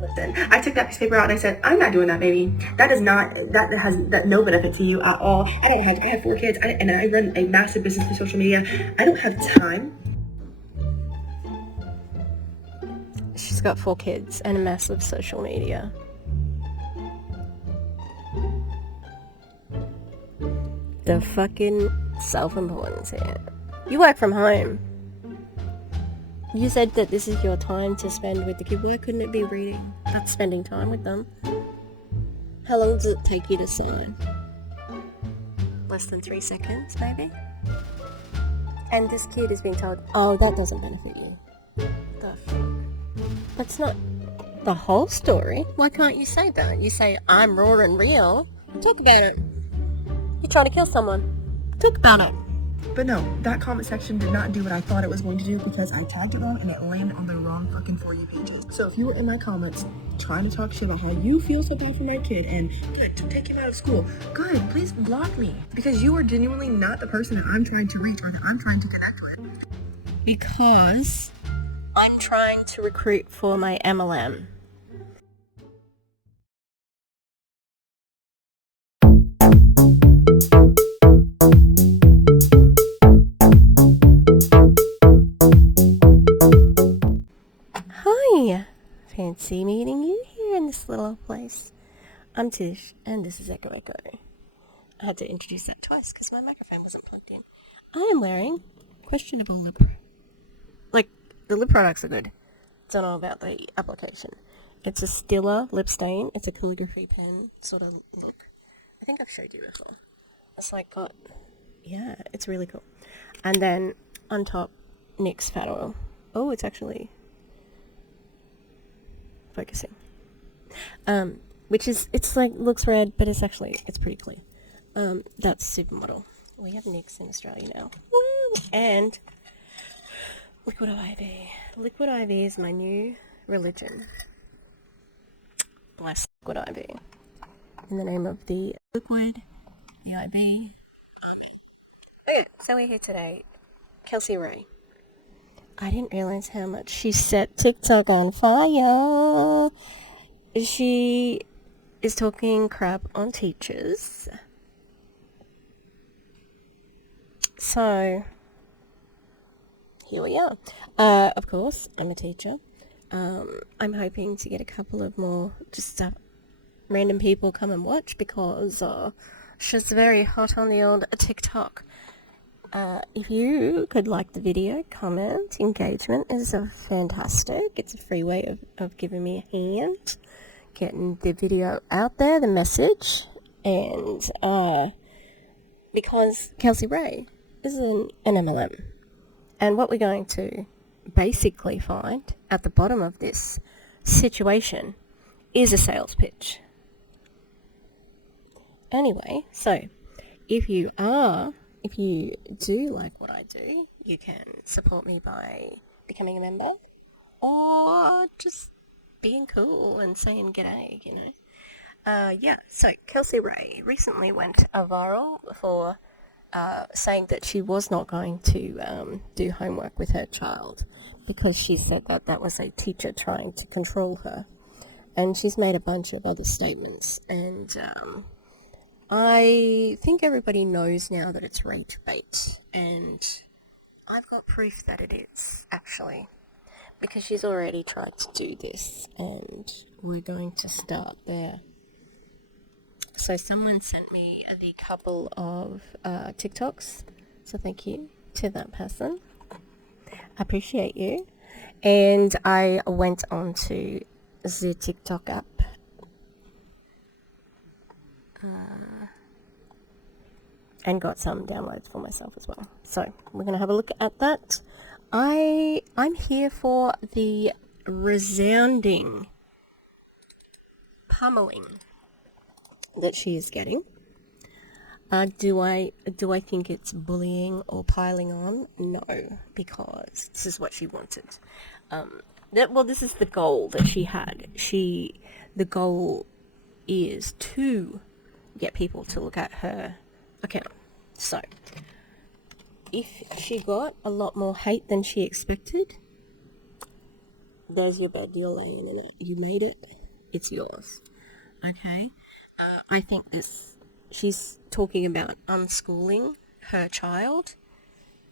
Listen, I took that piece of paper out and I said, I'm not doing that, baby. That has no benefit to you at all. I have 4 kids and I run a massive business through social media. I don't have time. She's got 4 kids and a massive social media. The fucking self-importance here. You work from home. You said that this is your time to spend with the kid. Why couldn't it be reading? That's spending time with them. How long does it take you to sign? Less than 3 seconds, maybe? And this kid is being told, oh, that doesn't benefit you. The fuck? That's not the whole story. Why can't you say that? You say, I'm raw and real. Talk about it. You're trying to kill someone. Talk about it. But no, that comment section did not do what I thought it was going to do because I tagged it wrong and it landed on the wrong fucking For You pages. So if you were in my comments trying to talk shit about how you feel so bad for my kid and good, to take him out of school, good, please block me. Because you are genuinely not the person that I'm trying to reach or that I'm trying to connect with. Because I'm trying to recruit for my MLM. Hi! Fancy meeting you here in this little place. I'm Tish, and this is Echo Echo. I had to introduce that twice because my microphone wasn't plugged in. I am wearing questionable lip. The lip products are good. Don't know about the application. It's a Stila lip stain. It's a calligraphy pen sort of look. I think I've showed you before. It's it's really cool. And then on top, NYX Fat Oil. Oh, it's actually focusing. Looks red, but it's pretty clear. That's Supermodel. We have NYX in Australia now. Woo! And Liquid IV. Liquid IV is my new religion. Bless Liquid IV. In the name of the liquid, the IV. Okay, so we're here today. Kelsey-Rhae. I didn't realize how much she set TikTok on fire. She is talking crap on teachers. So, here we are. Of course, I'm a teacher. I'm hoping to get a couple of more random people come and watch because she's very hot on the old TikTok. If you could like the video, comment, engagement is fantastic. It's a free way of giving me a hand, getting the video out there, the message, and because Kelsey-Rhae is an MLM. And what we're going to basically find at the bottom of this situation is a sales pitch. Anyway, so if you do like what I do, you can support me by becoming a member or just being cool and saying g'day, you know. So Kelsey-Rhae recently went viral for saying that she was not going to do homework with her child because she said that was a teacher trying to control her. And she's made a bunch of other statements, and I think everybody knows now that it's rage bait, and I've got proof that it is, actually, because she's already tried to do this, and we're going to start there. So someone sent me the couple of TikToks, so thank you to that person. I appreciate you. And I went on to the TikTok app. And got some downloads for myself as well. So we're going to have a look at that. I'm here for the resounding pummeling that she is getting. Do I think it's bullying or piling on? No, because this is what she wanted. This is the goal that she had. The goal is to get people to look at her account. So, if she got a lot more hate than she expected, there's your bed, you're laying in it. You made it, it's yours. Okay? I think she's talking about unschooling her child,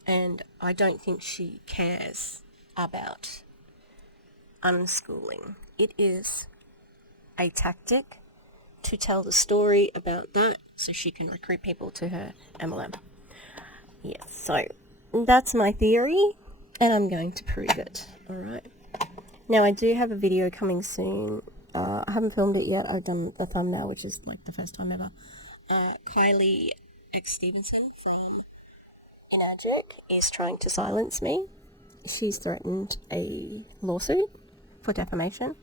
and I don't think she cares about unschooling. It is a tactic to tell the story about that so she can recruit people to her MLM. Yes, so that's my theory, and I'm going to prove it. Alright. Now, I do have a video coming soon. I haven't filmed it yet. I've done the thumbnail, which is like the first time ever. Kylie X Stevenson from Inagic is trying to silence me. She's threatened a lawsuit for defamation.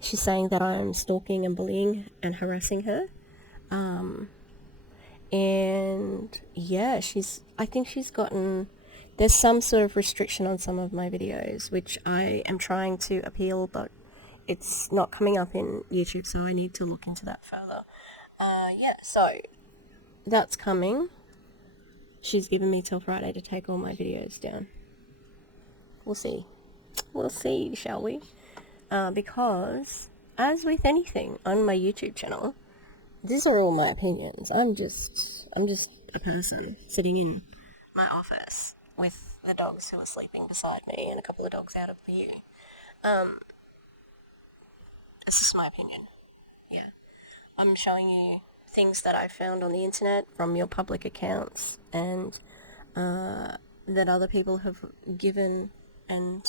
She's saying that I'm stalking and bullying and harassing her. And yeah, I think she's gotten, there's some sort of restriction on some of my videos, which I am trying to appeal, but it's not coming up in YouTube, so I need to look into that further. Yeah, so that's coming. She's given me till Friday to take all my videos down. We'll see. We'll see, shall we? Because, as with anything on my YouTube channel, these are all my opinions. I'm just a person sitting in my office with the dogs who are sleeping beside me and a couple of dogs out of view. It's just my opinion. Yeah. I'm showing you things that I found on the internet from your public accounts and that other people have given and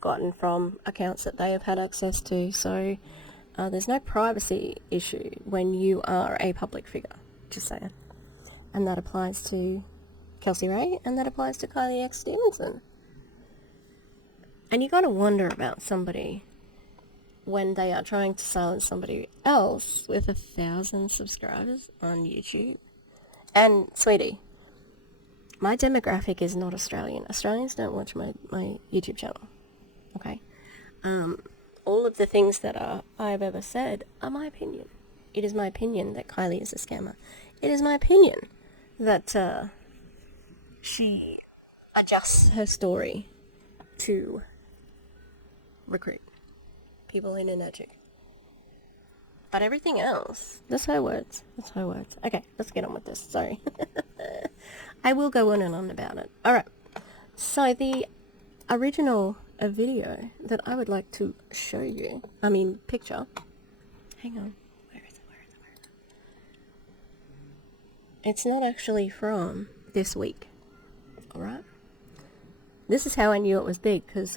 gotten from accounts that they have had access to. So there's no privacy issue when you are a public figure, just saying. And that applies to Kelsey-Rhae, and that applies to Kylie X Stevenson. And you gotta wonder about somebody when they are trying to silence somebody else with 1,000 subscribers on YouTube. And, sweetie, my demographic is not Australian. Australians don't watch my YouTube channel. Okay? All of the things that I've ever said are my opinion. It is my opinion that Kylie is a scammer. It is my opinion that she adjusts her story to recruit people in Inagic. But everything else, that's her words. That's her words. Okay, let's get on with this. Sorry. I will go on and on about it. Alright. So the original video that I would like to show you, picture. Hang on. Where is it? It's not actually from this week. Alright? This is how I knew it was big, because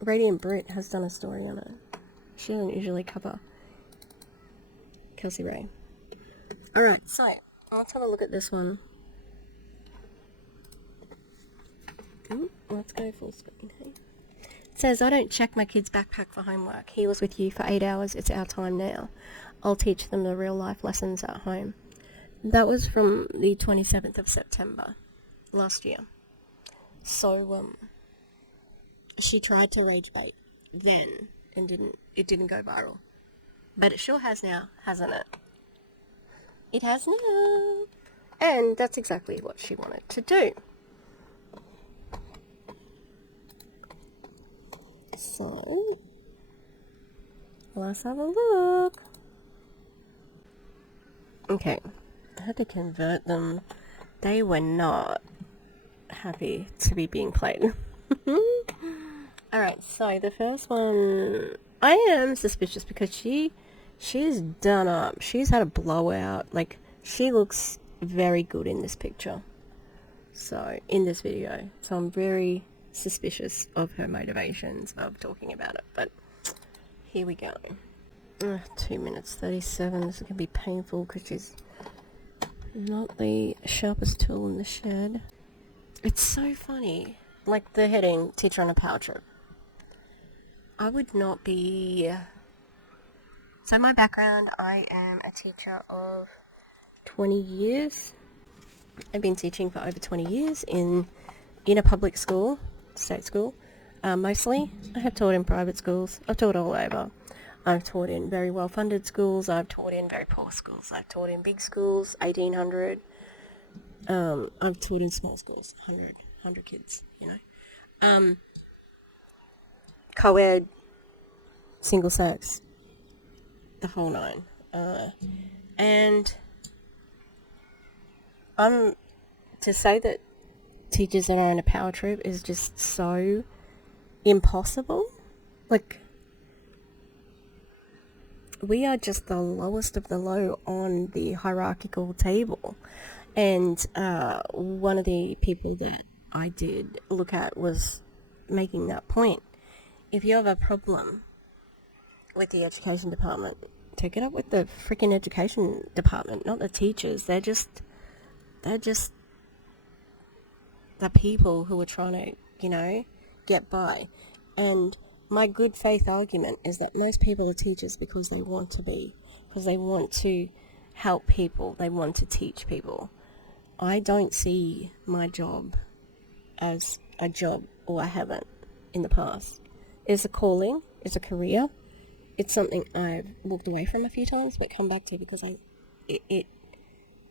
Radiant Brit has done a story on it. She doesn't usually cover Kelsey-Rhae. Alright, so let's have a look at this one. Let's go full screen. Hey? It says, I don't check my kid's backpack for homework. He was with you for 8 hours. It's our time now. I'll teach them the real life lessons at home. That was from the 27th of September last year. So, she tried to rage bait then and it didn't go viral. But it sure has now, hasn't it? It has now. And that's exactly what she wanted to do. So, let's have a look. Okay, I had to convert them. They were not happy to be being played. Alright, so the first one, I am suspicious because she's done up. She's had a blowout. Like, she looks very good in this picture. So, in this video. So I'm very suspicious of her motivations of talking about it. But, here we go. 2 minutes 37. This is going to be painful because she's not the sharpest tool in the shed. It's so funny. Like the heading, teacher on a power trip. I would not be... So my background, I am a teacher of 20 years. I've been teaching for over 20 years in a public school, state school, mostly. I have taught in private schools. I've taught all over. I've taught in very well-funded schools. I've taught in very poor schools. I've taught in big schools, 1,800. I've taught in small schools, 100 kids, you know. co-ed, single sex, the whole nine. And to say that teachers that are in a power trip is just so impossible. Like, we are just the lowest of the low on the hierarchical table. And one of the people that I did look at was making that point. If you have a problem with the education department, take it up with the freaking education department, not the teachers. They're just the people who are trying to, get by. And my good faith argument is that most people are teachers because they want to be, because they want to help people, they want to teach people. I don't see my job as a job, or I haven't in the past. It's a calling, it's a career, it's something I've walked away from a few times, but come back to because it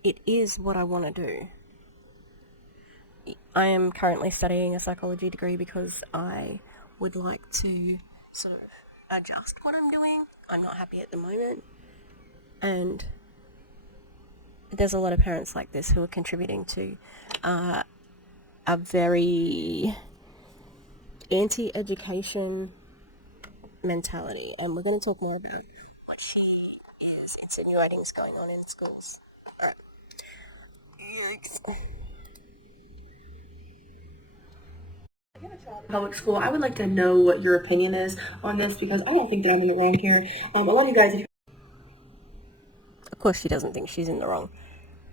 is what I want to do. I am currently studying a psychology degree because I would like to sort of adjust what I'm doing. I'm not happy at the moment, and there's a lot of parents like this who are contributing to a very anti-education mentality, and we're going to talk more about what she is insinuating is going on in schools. Public school, I would like to know what your opinion is on this, because I don't think that I'm in the wrong here. A lot of you guys, Of course she doesn't think she's in the wrong.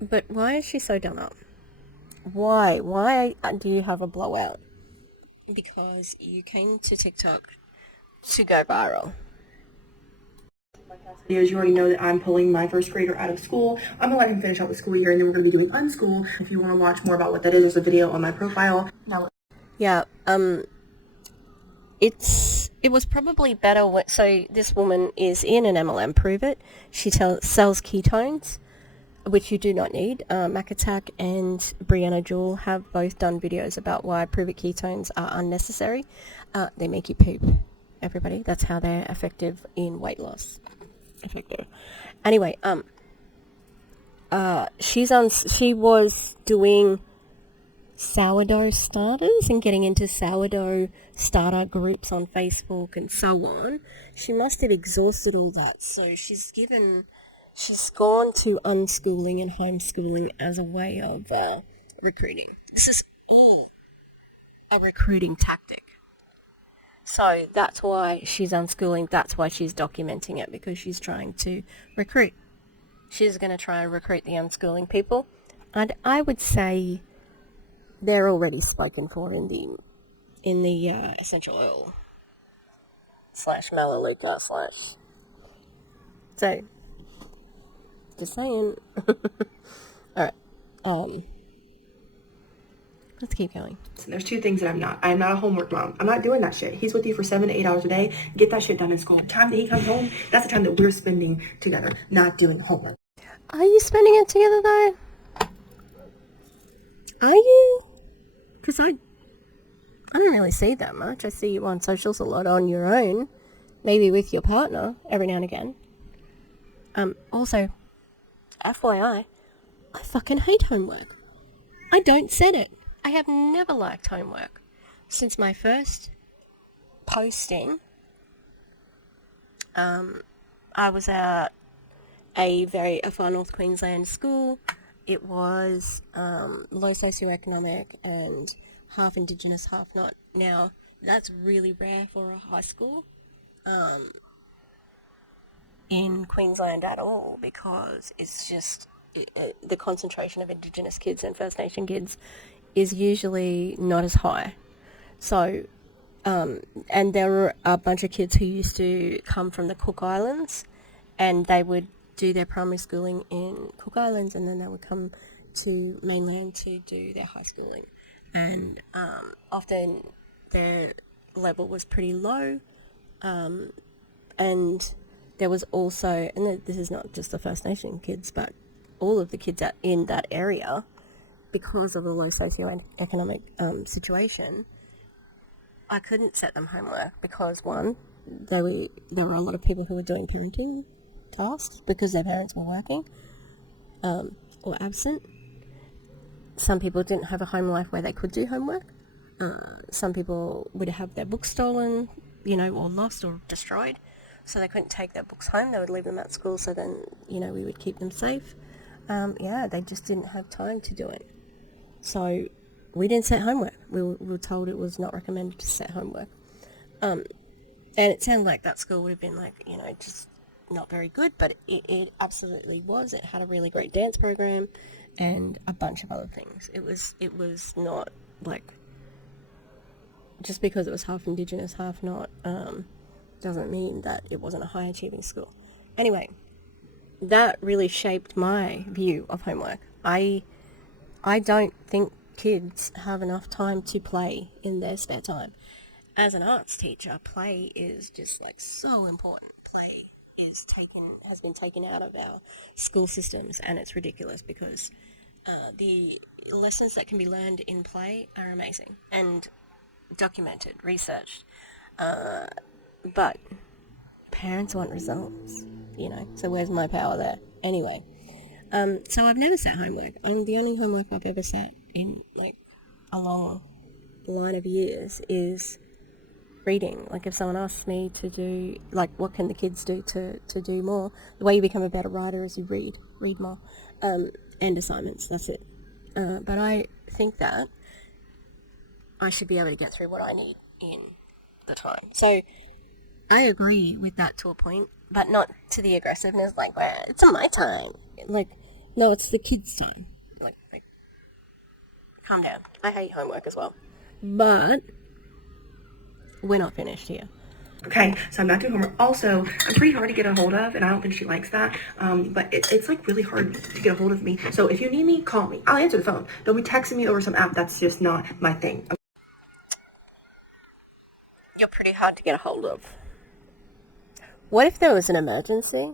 But why is she so done up? Why? Why do you have a blowout? Because you came to TikTok to go viral. videos, you already know that I'm pulling my first grader out of school. I'm gonna let him finish out the school year, and then we're gonna be doing unschool. If you want to watch more about what that is, there's a video on my profile. Now, yeah, it was probably better. So this woman is in an MLM, prove it. She sells keytones, which you do not need. Mac Attack and Brianna Jewel have both done videos about why prove it ketones are unnecessary. They make you poop, everybody. That's how they're effective in weight loss. Effective. Anyway, she was doing sourdough starters and getting into sourdough starter groups on Facebook and so on. She must have exhausted all that, so she's gone to unschooling and homeschooling as a way of recruiting. This is all a recruiting tactic. So that's why she's unschooling, that's why she's documenting it, because she's trying to recruit. She's going to try and recruit the unschooling people. And I would say they're already spoken for in the essential oil / Melaleuca / So, just saying. Alright, let's keep going. there's two things that I'm not. I'm not a homework mom. I'm not doing that shit. He's with you for 7 to 8 hours a day. Get that shit done in school. The time that he comes home, that's the time that we're spending together, not doing homework. Are you spending it together though? Are you? Because I don't really see that much. I see you on socials a lot on your own, maybe with your partner every now and again. Also, FYI, I fucking hate homework. I don't set it. I have never liked homework. Since my first posting, I was at a far North Queensland school. It was low socioeconomic and half Indigenous, half not. Now, that's really rare for a high school in Queensland at all, because it's just the concentration of Indigenous kids and First Nation kids is usually not as high. So, and there were a bunch of kids who used to come from the Cook Islands, and they would do their primary schooling in Cook Islands, and then they would come to mainland to do their high schooling. And often their level was pretty low, and there was also, and this is not just the First Nation kids, but all of the kids in that area, because of the low socioeconomic situation, I couldn't set them homework because, one, there were a lot of people who were doing parenting tasks because their parents were working or absent. Some people didn't have a home life where they could do homework. Some people would have their books stolen, or lost or destroyed, so they couldn't take their books home. They would leave them at school, so then, we would keep them safe. They just didn't have time to do it. So we didn't set homework. We were told it was not recommended to set homework. And it sounded like that school would have been like, just not very good, but it absolutely was. It had a really great dance program and a bunch of other things. It was not like, just because it was half Indigenous, half not, doesn't mean that it wasn't a high achieving school. Anyway, that really shaped my view of homework. I don't think kids have enough time to play in their spare time. As an arts teacher, play is just like so important. Play has been taken out of our school systems, and it's ridiculous because the lessons that can be learned in play are amazing and documented, researched. But parents want results, so where's my power there? Anyway, so I've never set homework. The only homework I've ever set in like a long line of years is reading. Like if someone asks me to do, like, what can the kids do to do more, the way you become a better writer is you read more, and assignments, that's it. But I think that I should be able to get through what I need in the time. So I agree with that to a point, but not to the aggressiveness, like, where it's my time. Like, no, it's the kids' time. Like calm down. I hate homework as well. But we're not finished here. Okay, so I'm not doing homework. Also, I'm pretty hard to get a hold of, and I don't think she likes that. But it's like really hard to get a hold of me. So if you need me, call me. I'll answer the phone. Don't be texting me over some app. That's just not my thing. You're pretty hard to get a hold of. What if there was an emergency,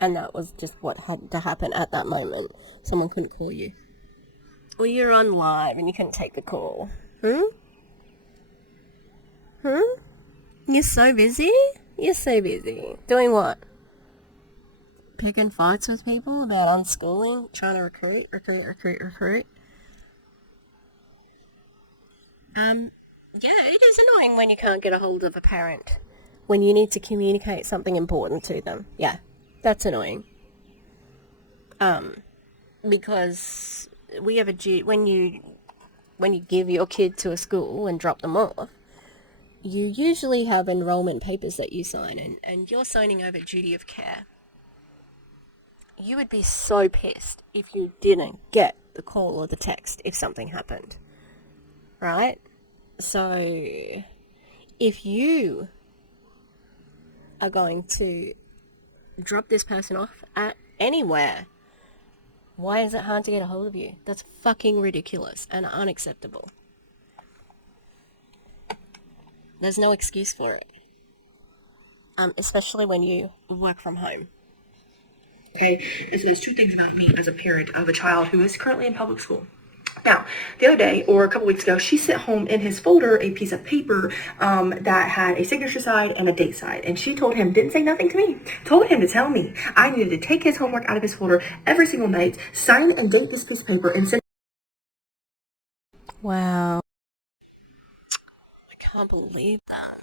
and that was just what had to happen at that moment? Someone couldn't call you. Or you're on live and you couldn't take the call. You're so busy? You're so busy. Doing what? Picking fights with people about unschooling? Trying to recruit? Yeah, it is annoying when you can't get a hold of a parent. When you need to communicate something important to them. Yeah, that's annoying. Because we have when you give your kid to a school and drop them off, you usually have enrollment papers that you sign, and you're signing over duty of care. You would be so pissed if you didn't get the call or the text if something happened, right? So if you are going to drop this person off at anywhere, why is it hard to get a hold of you? That's fucking ridiculous and unacceptable. There's no excuse for it. Especially when you work from home. Okay, and so there's two things about me as a parent of a child who is currently in public school. Now, the other day, or a couple weeks ago, she sent home in his folder a piece of paper that had a signature side and a date side. And she told him, didn't say nothing to me, told him to tell me I needed to take his homework out of his folder every single night, sign and date this piece of paper, and send. Wow. I can't believe that.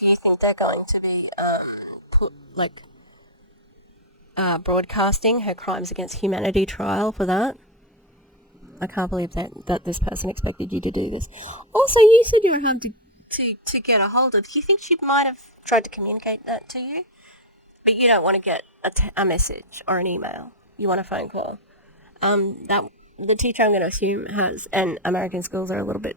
Do you think they're going to be, broadcasting her crimes against humanity trial for that? I can't believe that this person expected you to do this. Also, you said you were hard to get a hold of. Do you think she might have tried to communicate that to you? But you don't want to get a message or an email. You want a phone call. That the teacher, I'm going to assume, has, and American schools are a little bit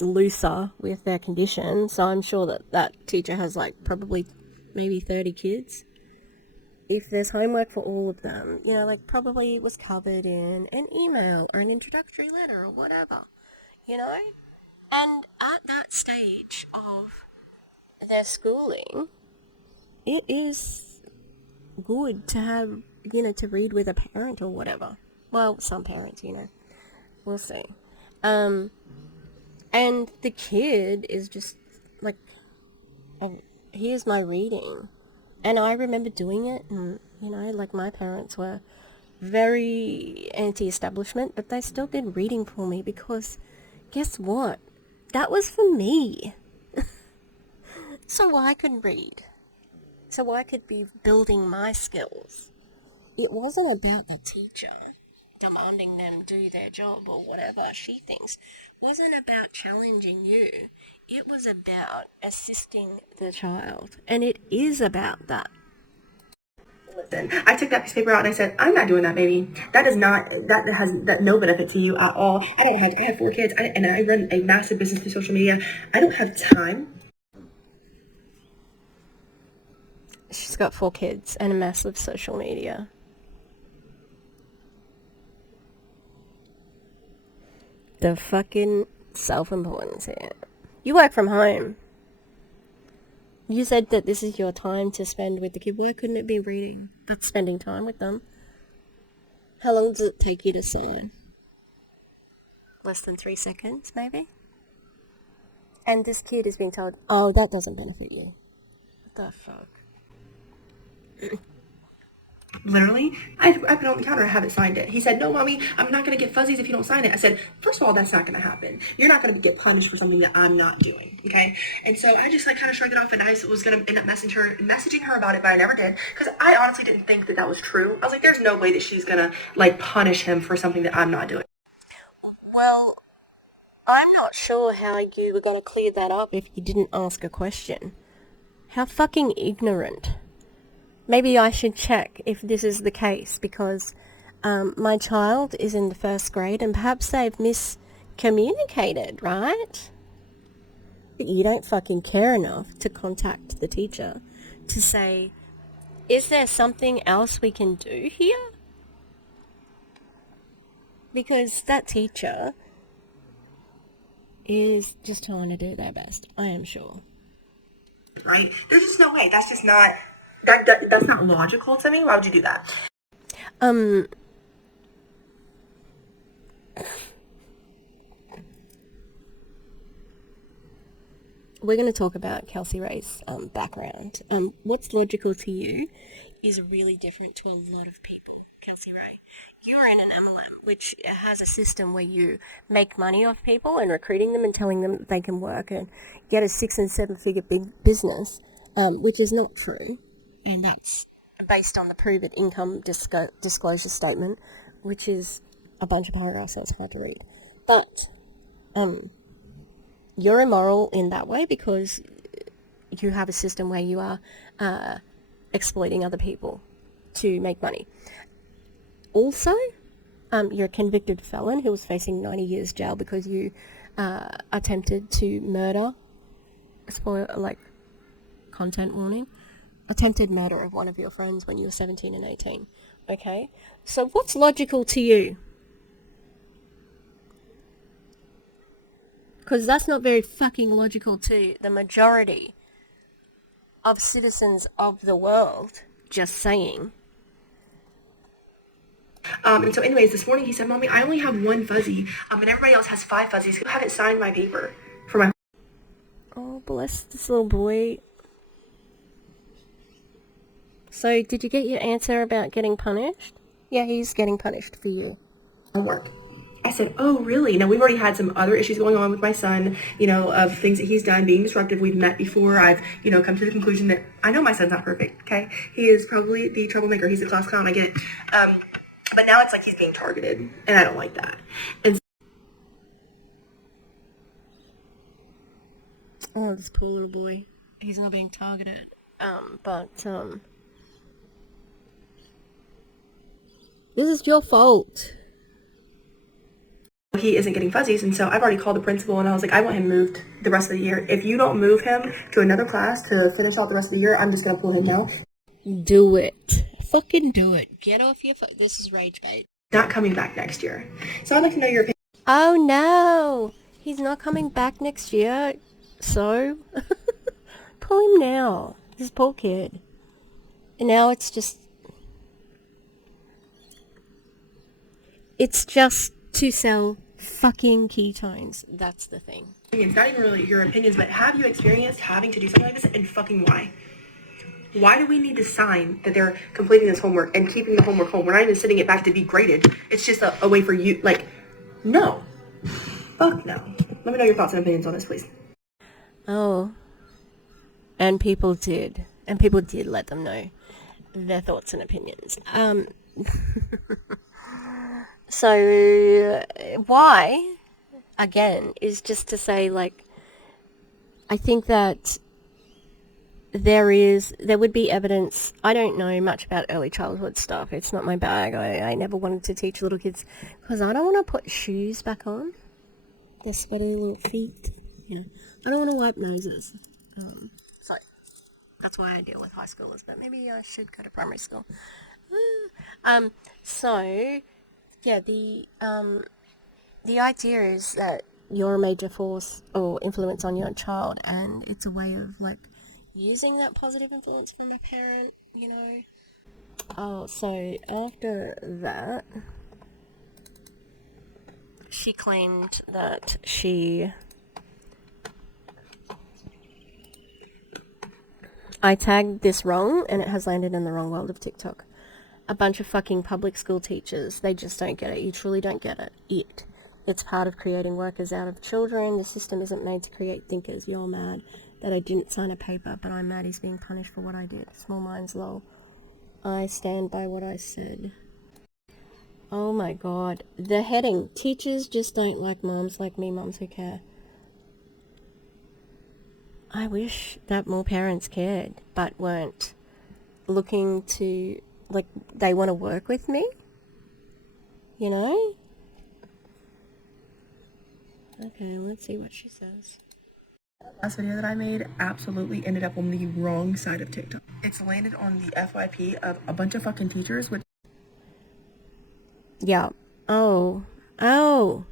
looser with their conditions, so I'm sure that teacher has probably maybe 30 kids. If there's homework for all of them, probably it was covered in an email or an introductory letter or whatever, And at that stage of their schooling, it is good to have, to read with a parent or whatever. Well, some parents, we'll see. And the kid is just like, here's my reading. And I remember doing it, and, you know, like my parents were very anti-establishment, but they still did reading for me because guess what? That was for me. So I could read. So I could be building my skills. It wasn't about the teacher demanding them do their job or whatever she thinks. It wasn't about challenging you. It was about assisting the child. And it is about that. Listen, I took that piece of paper out and I said, I'm not doing that, baby. That has no benefit to you at all. I have 4 kids and I run a massive business through social media. I don't have time. She's got 4 kids and a massive social media. The fucking self-importance here. You work from home. You said that this is your time to spend with the kid. Why couldn't it be reading? That's spending time with them. How long does it take you to sign? Less than 3 seconds, maybe? And this kid is being told, oh, that doesn't benefit you. What the fuck? Literally, I put it on the counter, I haven't signed it. He said, no, mommy, I'm not going to get fuzzies if you don't sign it. I said, first of all, that's not going to happen. You're not going to get punished for something that I'm not doing, okay? And so I just kind of shrugged it off, and I was going to end up messaging her about it, but I never did, because I honestly didn't think that was true. I was like, there's no way that she's going to, punish him for something that I'm not doing. Well, I'm not sure how you were going to clear that up if you didn't ask a question. How fucking ignorant. Maybe I should check if this is the case, because my child is in the 1st grade and perhaps they've miscommunicated, right? But you don't fucking care enough to contact the teacher to say, is there something else we can do here? Because that teacher is just trying to do their best, I am sure. Right? There's just no way. That's just not... That's not logical to me. Why would you do that? We're going to talk about Kelsey-Rhae's background. What's logical to you is really different to a lot of people. Kelsey-Rhae, you're in an MLM, which has a system where you make money off people and recruiting them and telling them that they can work and get a 6- and 7-figure business, which is not true. And that's based on the Prove It income disclosure statement, which is a bunch of paragraphs, so it's hard to read. But you're immoral in that way because you have a system where you are exploiting other people to make money. Also, you're a convicted felon who was facing 90 years jail because you attempted to murder, content warning, attempted murder of one of your friends when you were 17 and 18. Okay? So what's logical to you? Because that's not very fucking logical to the majority of citizens of the world. Just saying. And so anyways, this morning he said, Mommy, I only have 1 fuzzy, and everybody else has 5 fuzzies who haven't signed my paper for my... Oh, bless this little boy. So, did you get your answer about getting punished? Yeah, he's getting punished for you. Homework. I said, oh, really? Now, we've already had some other issues going on with my son, of things that he's done, being disruptive. We've met before. I've, come to the conclusion that I know my son's not perfect, okay? He is probably the troublemaker. He's a class clown, I get it. But now it's like he's being targeted, and I don't like that. And oh, this poor little boy. He's not being targeted. This is your fault. he isn't getting fuzzies, and so I've already called the principal, and I was like, I want him moved the rest of the year. If you don't move him to another class to finish out the rest of the year, I'm just going to pull him now. Do it. Fucking do it. Get off your phone. This is rage bait. Not coming back next year. So I'd like to know your opinion. Oh no! He's not coming back next year. So? Pull him now. This poor kid. And now it's just to sell fucking keytones. That's the thing. It's not even really your opinions, but have you experienced having to do something like this, and fucking why? Why do we need to sign that they're completing this homework and keeping the homework home? We're not even sending it back to be graded. It's just a way for you, like, no. Fuck no. Let me know your thoughts and opinions on this, please. Oh. And people did. And people did let them know their thoughts and opinions. So, why, again, is just to say, like, I think that there would be evidence. I don't know much about early childhood stuff. It's not my bag. I never wanted to teach little kids because I don't want to put shoes back on. Their sweaty little feet, you know. I don't want to wipe noses. So that's why I deal with high schoolers, but maybe I should go to primary school. So yeah, the idea is that you're a major force or influence on your child, and it's a way of like using that positive influence from a parent, you know. Oh, so after that, she claimed that I tagged this wrong and it has landed in the wrong world of TikTok. A bunch of fucking public school teachers, they just don't get it. You truly don't get it. It's part of creating workers out of children. The system isn't made to create thinkers. You're mad that I didn't sign a paper, but I'm mad he's being punished for what I did. Small minds, lol. I stand by what I said. Oh my god. The heading. Teachers just don't like moms like me, moms who care. I wish that more parents cared, but weren't looking to, like, they want to work with me, you know? Okay, let's see what she says. Last video that I made absolutely ended up on the wrong side of TikTok. It's landed on the FYP of a bunch of fucking teachers, which... Yeah. Oh,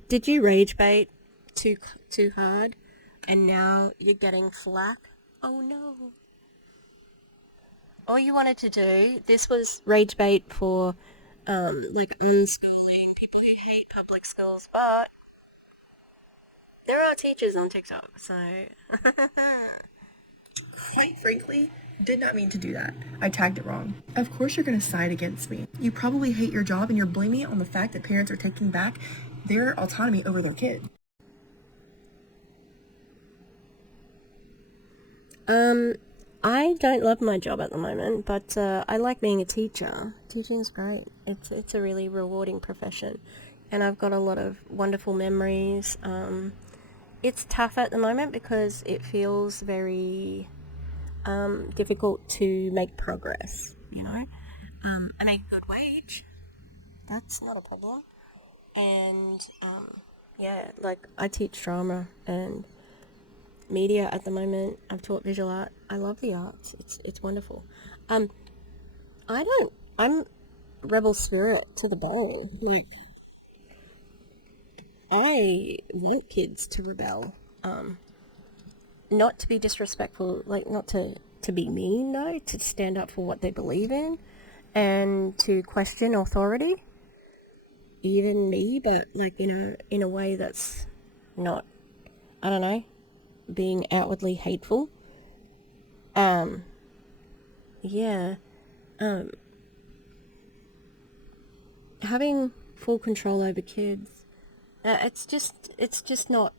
did you rage bait too hard? And now you're getting flack? Oh no. All you wanted to do, this was rage bait for, like, unschooling, people who hate public schools, but there are teachers on TikTok, so... Quite frankly, did not mean to do that. I tagged it wrong. Of course you're gonna side against me. You probably hate your job and you're blaming it on the fact that parents are taking back their autonomy over their kid. I don't love my job at the moment, but I like being a teacher. Teaching's great. It's a really rewarding profession, and I've got a lot of wonderful memories. It's tough at the moment because it feels very difficult to make progress, you know. I make a good wage. That's not a problem. And yeah, like I teach drama and media at the moment. I've taught visual art. I love the arts. It's wonderful. I'm rebel spirit to the bone. Like, I want kids to rebel. Not to be disrespectful, like not to be mean, no, to stand up for what they believe in and to question authority. Even me, but like, you know, in a way that's not, I don't know, being outwardly hateful. Yeah. Having full control over kids, it's just not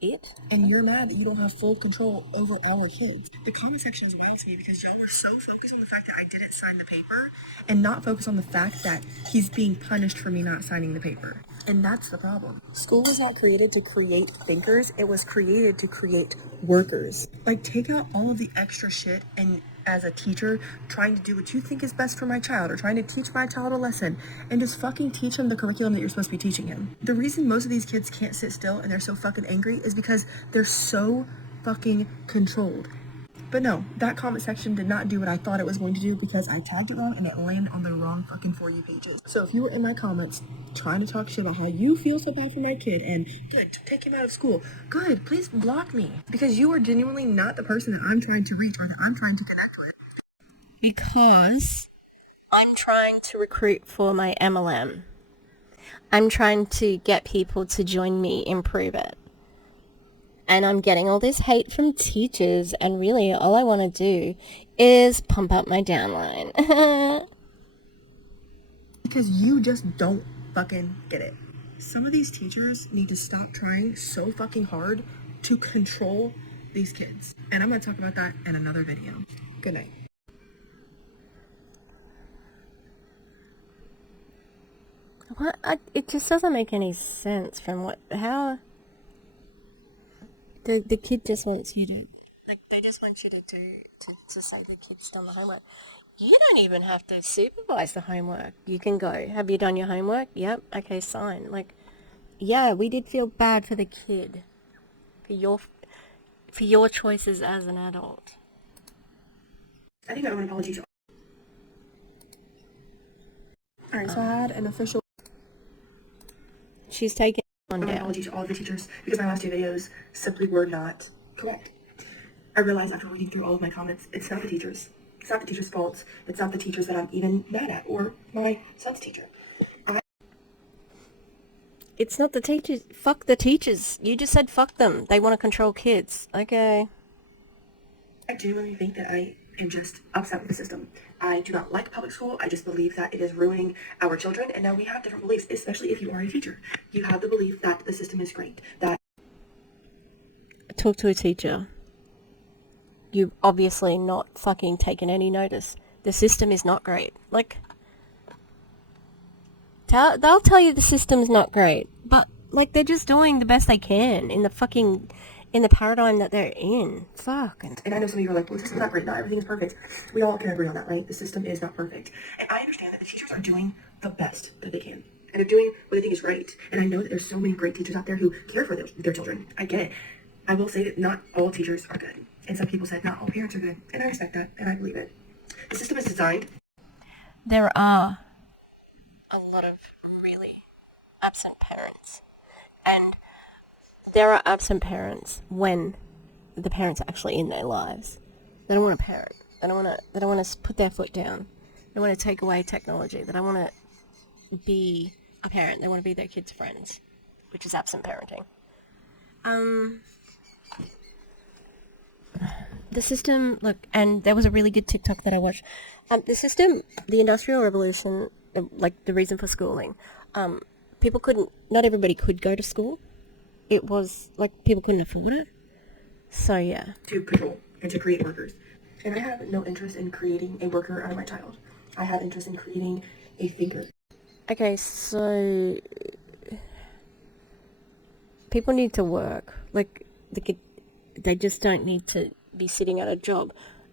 it. And you're mad that you don't have full control over our kids. The comment section is wild to me because y'all were so focused on the fact that I didn't sign the paper and not focused on the fact that he's being punished for me not signing the paper. And that's the problem. School was not created to create thinkers. It was created to create workers. Like, take out all of the extra shit and as a teacher trying to do what you think is best for my child or trying to teach my child a lesson and just fucking teach him the curriculum that you're supposed to be teaching him. The reason most of these kids can't sit still and they're so fucking angry is because they're so fucking controlled. But no, that comment section did not do what I thought it was going to do because I tagged it wrong and it landed on the wrong fucking For You pages. So if you were in my comments trying to talk shit about how you feel so bad for my kid and good, take him out of school, good, please block me because you are genuinely not the person that I'm trying to reach or that I'm trying to connect with. Because I'm trying to recruit for my MLM. I'm trying to get people to join me, improve it. And I'm getting all this hate from teachers, and really all I want to do is pump up my downline. Because you just don't fucking get it. Some of these teachers need to stop trying so fucking hard to control these kids. And I'm going to talk about that in another video. Good night. What? It just doesn't make any sense from how... The kid just wants you to... Like, they just want you to say the kid's done the homework. You don't even have to supervise the homework. You can go, have you done your homework? Yep, okay, sign. Like, yeah, we did feel bad for the kid. For your choices as an adult. I think I owe an apology to... Alright, so I had an official... She's taken on down. An apology to all of the teachers because my last two videos simply were not correct. I realized after reading through all of my comments, it's not the teachers. It's not the teacher's fault. It's not the teachers that I'm even mad at, or my son's teacher. It's not the teachers. Fuck the teachers. You just said fuck them. They want to control kids. Okay. I genuinely think that I am just upset with the system. I do not like public school. I just believe that it is ruining our children, and now we have different beliefs, especially if you are a teacher. You have the belief that the system is great, that... Talk to a teacher. You've obviously not fucking taken any notice. The system is not great. Like, they'll tell you the system's not great, but, like, they're just doing the best they can in the paradigm that they're in. Fuck. And I know some of you are like, well, the system's not great, not everything is perfect. We all can agree on that, right? The system is not perfect. And I understand that the teachers are doing the best that they can. And they're doing what they think is right. And I know that there's so many great teachers out there who care for their children. I get it. I will say that not all teachers are good. And some people said not all parents are good. And I respect that, and I believe it. The system is designed... There are a lot of really absent parents. And there are absent parents when the parents are actually in their lives. They don't want to parent. They don't want to put their foot down. They want to take away technology. They don't want to be a parent. They want to be their kids' friends, which is absent parenting. The system, look, and there was a really good TikTok that I watched. The system, the Industrial Revolution, like the reason for schooling, not everybody could go to school. It was, like, people couldn't afford it. So, yeah. To control and to create workers. And I have no interest in creating a worker out of my child. I have interest in creating a thinker. Okay, so people need to work. Like, they just don't need to be sitting at a job.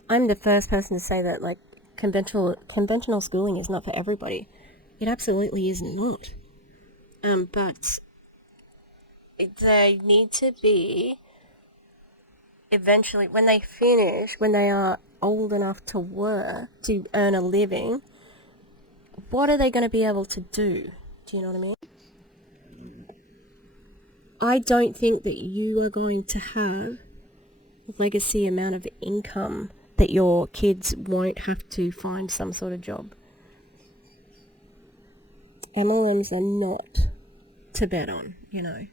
I'm the first person to say that, like, conventional schooling is not for everybody. It absolutely is not. But they need to be, eventually, when they finish, when they are old enough to work, to earn a living, what are they going to be able to do? Do you know what I mean? I don't think that you are going to have a legacy amount of income that your kids won't have to find some sort of job. MLMs are not to bet on, you know.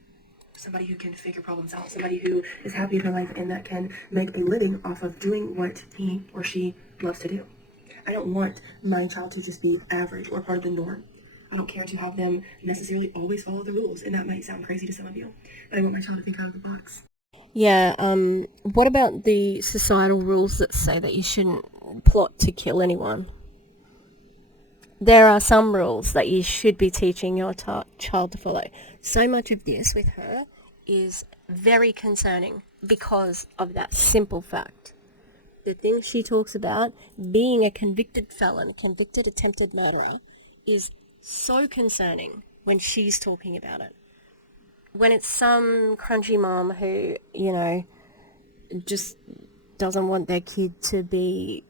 Somebody who can figure problems out, somebody who is happy in their life and that can make a living off of doing what he or she loves to do. I don't want my child to just be average or part of the norm. I don't care to have them necessarily always follow the rules, and that might sound crazy to some of you, but I want my child to think out of the box. Yeah, what about the societal rules that say that you shouldn't plot to kill anyone? There are some rules that you should be teaching your child to follow. So much of this with her is very concerning because of that simple fact. The things she talks about, being a convicted felon, a convicted attempted murderer, is so concerning when she's talking about it. When it's some crunchy mom who, you know, just doesn't want their kid to be,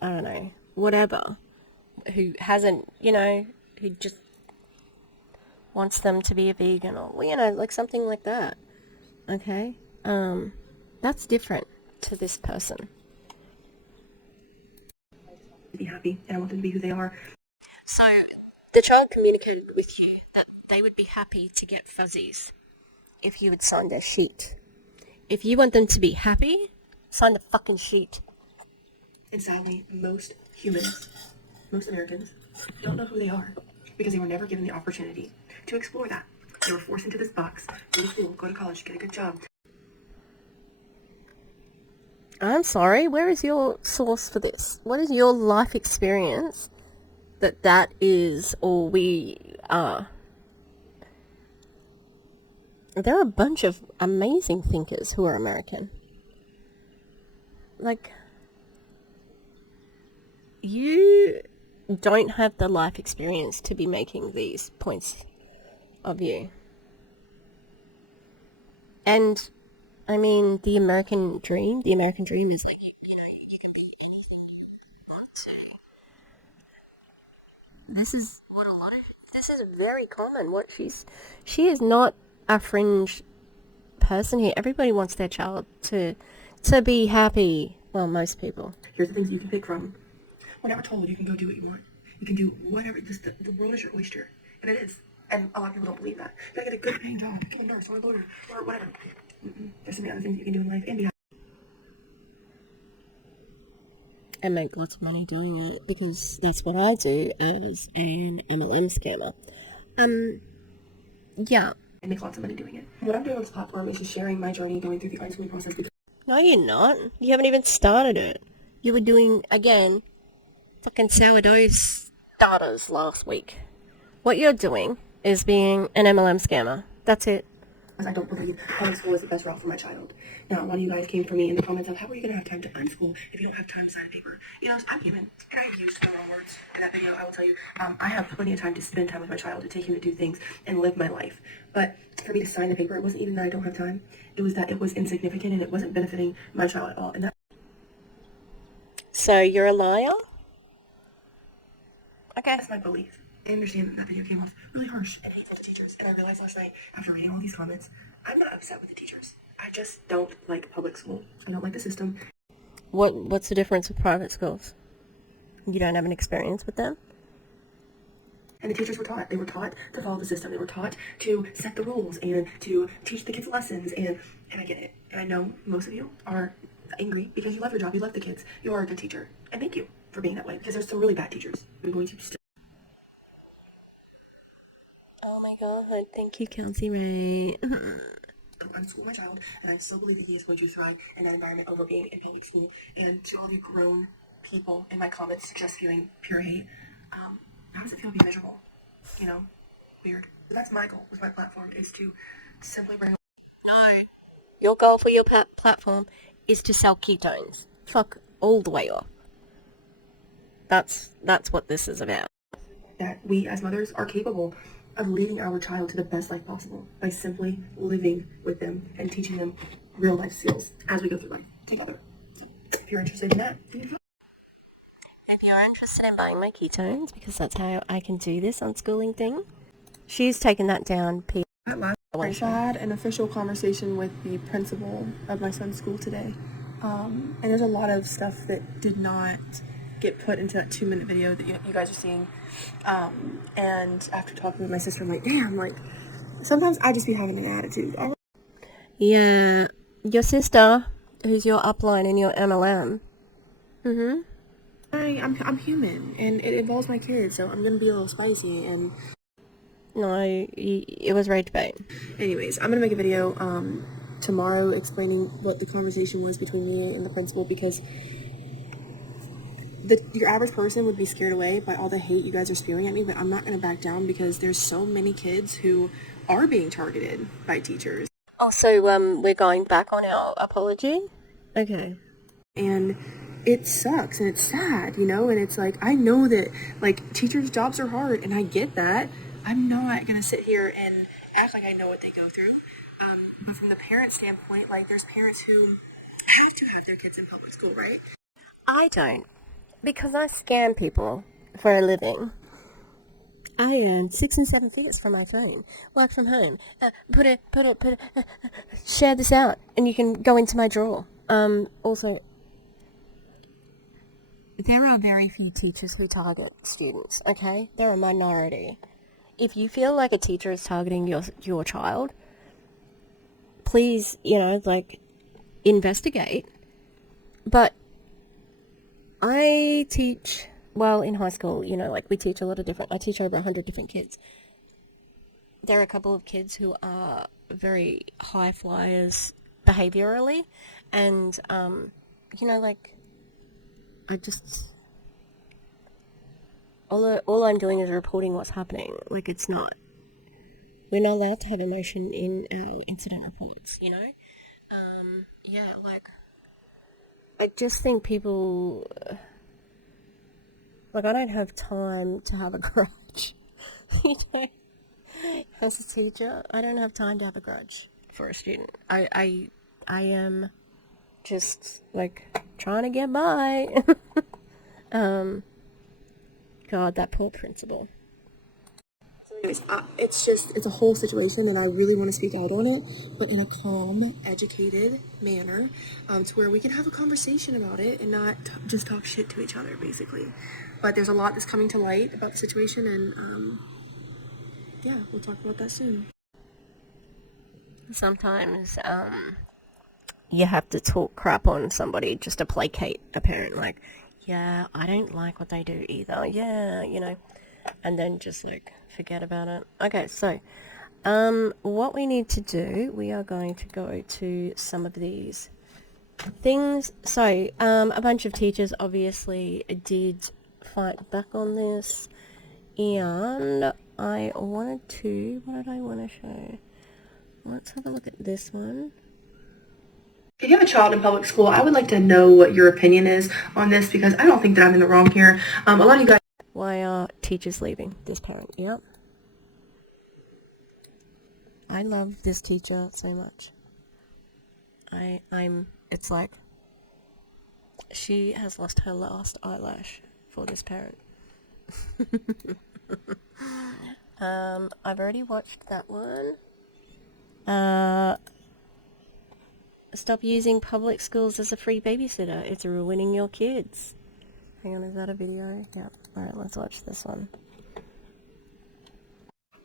I don't know, whatever, who hasn't, you know, who just wants them to be a vegan or, you know, like something like that, okay? That's different to this person. Be happy, and I want them to be who they are. So the child communicated with you that they would be happy to get fuzzies if you would sign their sheet. If you want them to be happy, sign the fucking sheet. And sadly, most humans, most Americans, don't know who they are because they were never given the opportunity to explore that. They were forced into this box, go to school, go to college, get a good job. I'm sorry, where is your source for this? What is your life experience that is all we are? There are a bunch of amazing thinkers who are American. Like, you don't have the life experience to be making these points of view. And, I mean, the American dream is that you can be anything you want to. This is very common. She is not a fringe person here. Everybody wants their child to be happy. Well, most people. Here's the things you can pick from. We're never told you can go do what you want. You can do whatever. Just the world is your oyster, and it is. And a lot of people don't believe that. You gotta get a good paying job, get a nurse or a lawyer or whatever. There's so many other things you can do in life and be happy. And make lots of money doing it, because that's what I do as an MLM scammer. Yeah. And make lots of money doing it. What I'm doing on this platform is just sharing my journey going through the unschooling process. No, you're not. You haven't even started it. You were doing, again, fucking sourdough starters last week. What you're doing is being an MLM scammer. That's it. I don't believe public school is the best route for my child. Now, a lot of you guys came for me in the comments of, how are you going to have time to unschool if you don't have time to sign a paper? You know, I'm human, and I've used the wrong words in that video. I will tell you, I have plenty of time to spend time with my child, to take him to do things and live my life. But for me to sign the paper, it wasn't even that I don't have time. It was that it was insignificant and it wasn't benefiting my child at all. And that. So you're a liar? Okay. That's my belief. I understand that video came off really harsh and hateful to teachers, and I realized last night, after reading all these comments, I'm not upset with the teachers. I just don't like public school. I don't like the system. What's the difference with private schools? You don't have an experience with them? And the teachers were taught. They were taught to follow the system. They were taught to set the rules and to teach the kids lessons, and I get it. And I know most of you are angry because you love your job, you love the kids, you are a good teacher. And thank you for being that way, because there's some really bad teachers. I'm going to still. Oh my god, thank you, Kelsey-Rhae. Unschool my child, and I still believe that he is going to thrive in that environment over being in public school. And to all you grown people in my comments just feeling pure hate, how does it feel to be miserable? You know, weird. But that's my goal with my platform, is to simply bring. No, your goal for your platform is to sell ketones. Fuck all the way off. That's what this is about. That we as mothers are capable of leading our child to the best life possible by simply living with them and teaching them real life skills as we go through life together. So if you're interested in that, if you're interested in buying my ketones, because that's how I can do this unschooling thing, she's taken that down. I had an official conversation with the principal of my son's school today, and there's a lot of stuff that did not get put into that 2-minute video that you guys are seeing. And after talking with my sister, I'm like, damn, like, sometimes I just be having an attitude. Yeah, your sister, who's your upline in your MLM. I'm human, and it involves my kids, so I'm gonna be a little spicy, and... No, it was rage bait. Anyways, I'm gonna make a video, tomorrow explaining what the conversation was between me and the principal, because your average person would be scared away by all the hate you guys are spewing at me, but I'm not going to back down, because there's so many kids who are being targeted by teachers. Oh, so we're going back on our apology? Okay. And it sucks, and it's sad, you know, and it's like, I know that, like, teachers' jobs are hard, and I get that. I'm not going to sit here and act like I know what they go through. But from the parent standpoint, like, there's parents who have to have their kids in public school, right? I don't. Because I scam people for a living. I earn 6 and 7 figures from my phone. Work from home. Share this out, and you can go into my drawer. Also, there are very few teachers who target students, okay? They're a minority. If you feel like a teacher is targeting your child, please, investigate. But I teach, well, in high school, you know, like we teach a lot of different, I teach over 100 different kids. There are a couple of kids who are very high flyers behaviorally, and, you know, like, I just, all I'm doing is reporting what's happening. Like, it's not, we're not allowed to have emotion in our incident reports, you know? Yeah, like, I just think people, like, I don't have time to have a grudge, you know? As a teacher, I don't have time to have a grudge for a student. I am just, like, trying to get by. God, that poor principal. Anyways, it's a whole situation, and I really want to speak out on it, but in a calm, educated manner, to where we can have a conversation about it and not just talk shit to each other, basically. But there's a lot that's coming to light about the situation, and yeah, we'll talk about that soon. Sometimes, you have to talk crap on somebody just to placate a parent, like, yeah, I don't like what they do either, yeah, you know, and then just, like, forget about it. Okay, so, what we need to do, we are going to go to some of these things. So, a bunch of teachers obviously did fight back on this, and I wanted to, what did I want to show? Let's have a look at this one. If you have a child in public school, I would like to know what your opinion is on this, because I don't think that I'm in the wrong here. A lot of you guys... Why are teachers leaving? This parent, yep. I love this teacher so much. It's like, she has lost her last eyelash for this parent. I've already watched that one. Stop using public schools as a free babysitter. It's ruining your kids. Hang on, is that a video? Yep. Alright, let's watch this one.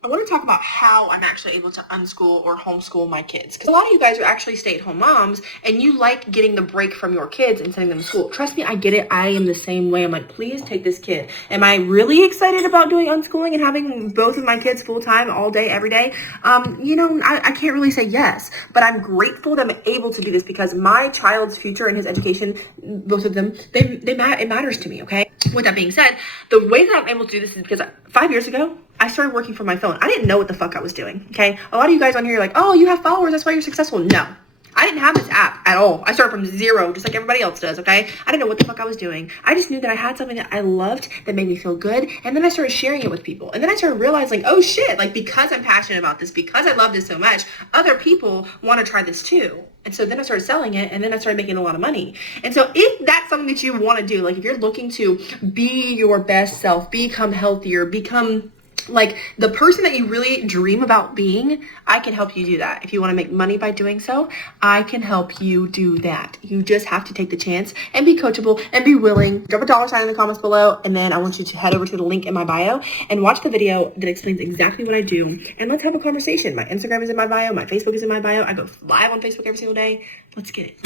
I want to talk about how I'm actually able to unschool or homeschool my kids. Because a lot of you guys are actually stay-at-home moms, and you like getting the break from your kids and sending them to school. Trust me, I get it. I am the same way. I'm like, please take this kid. Am I really excited about doing unschooling and having both of my kids full-time all day, every day? You know, I can't really say yes, but I'm grateful that I'm able to do this, because my child's future and his education, both of them, it matters to me, okay? With that being said, the way that I'm able to do this is because 5 years ago, I started working from my phone. I didn't know what the fuck I was doing, okay? A lot of you guys on here are like, oh, you have followers, that's why you're successful. No, I didn't have this app at all. I started from zero, just like everybody else does, okay? I didn't know what the fuck I was doing. I just knew that I had something that I loved, that made me feel good, and then I started sharing it with people. And then I started realizing, oh shit, like, because I'm passionate about this, because I love this so much, other people want to try this too. And so then I started selling it, and then I started making a lot of money. And so if that's something that you want to do, like if you're looking to be your best self, become healthier, become like the person that you really dream about being, I can help you do that. If you want to make money by doing so, I can help you do that. You just have to take the chance and be coachable and be willing. Drop a $sign in the comments below, and then I want you to head over to the link in my bio and watch the video that explains exactly what I do, and let's have a conversation. My Instagram is in my bio, my Facebook is in my bio. I go live on Facebook every single day. Let's get it.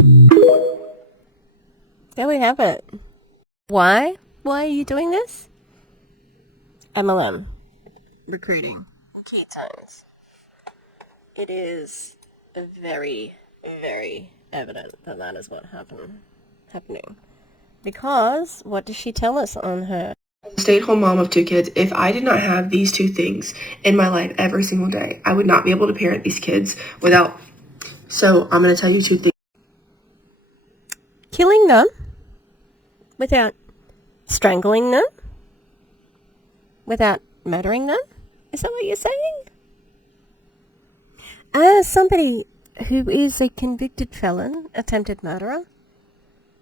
There we have it. Why? Why are you doing this? MLM. Recruiting. Keytones. It is very, very evident that that is what happening. Because, what does she tell us on her? Stay-at-home mom of 2 kids. If I did not have these 2 things in my life every single day, I would not be able to parent these kids without. So I'm going to tell you 2 things. Killing them without strangling them, without murdering them? Is that what you're saying? As somebody who is a convicted felon, attempted murderer,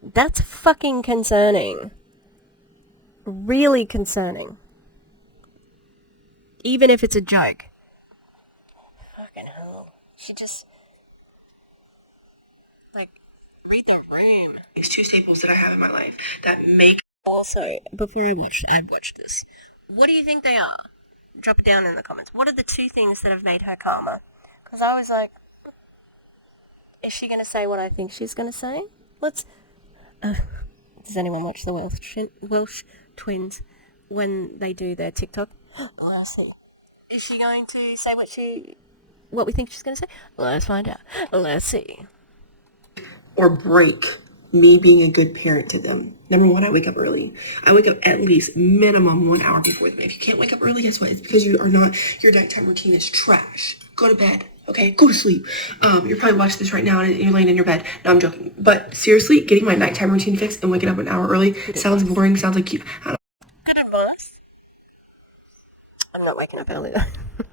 that's fucking concerning. Really concerning. Even if it's a joke. Fucking hell. She just... like, read the room. These 2 staples that I have in my life that make... Also, before I've watched this, what do you think they are? Drop it down in the comments. What are the 2 things that have made her calmer? Because I was like, Is she going to say what I think she's going to say? Let's... does anyone watch the Welsh twins when they do their TikTok? Let's see. Is she going to say what we think she's going to say? Let's find out. Let's see. Or break me being a good parent to them. Number one, I wake up early. I wake up at least minimum 1 hour before them. If you can't wake up early, guess what? It's because your nighttime routine is trash. Go to bed, okay? Go to sleep. You're probably watching this right now and you're laying in your bed. No, I'm joking. But seriously, getting my nighttime routine fixed and waking up an hour early sounds boring, sounds like you... I'm not waking up early though.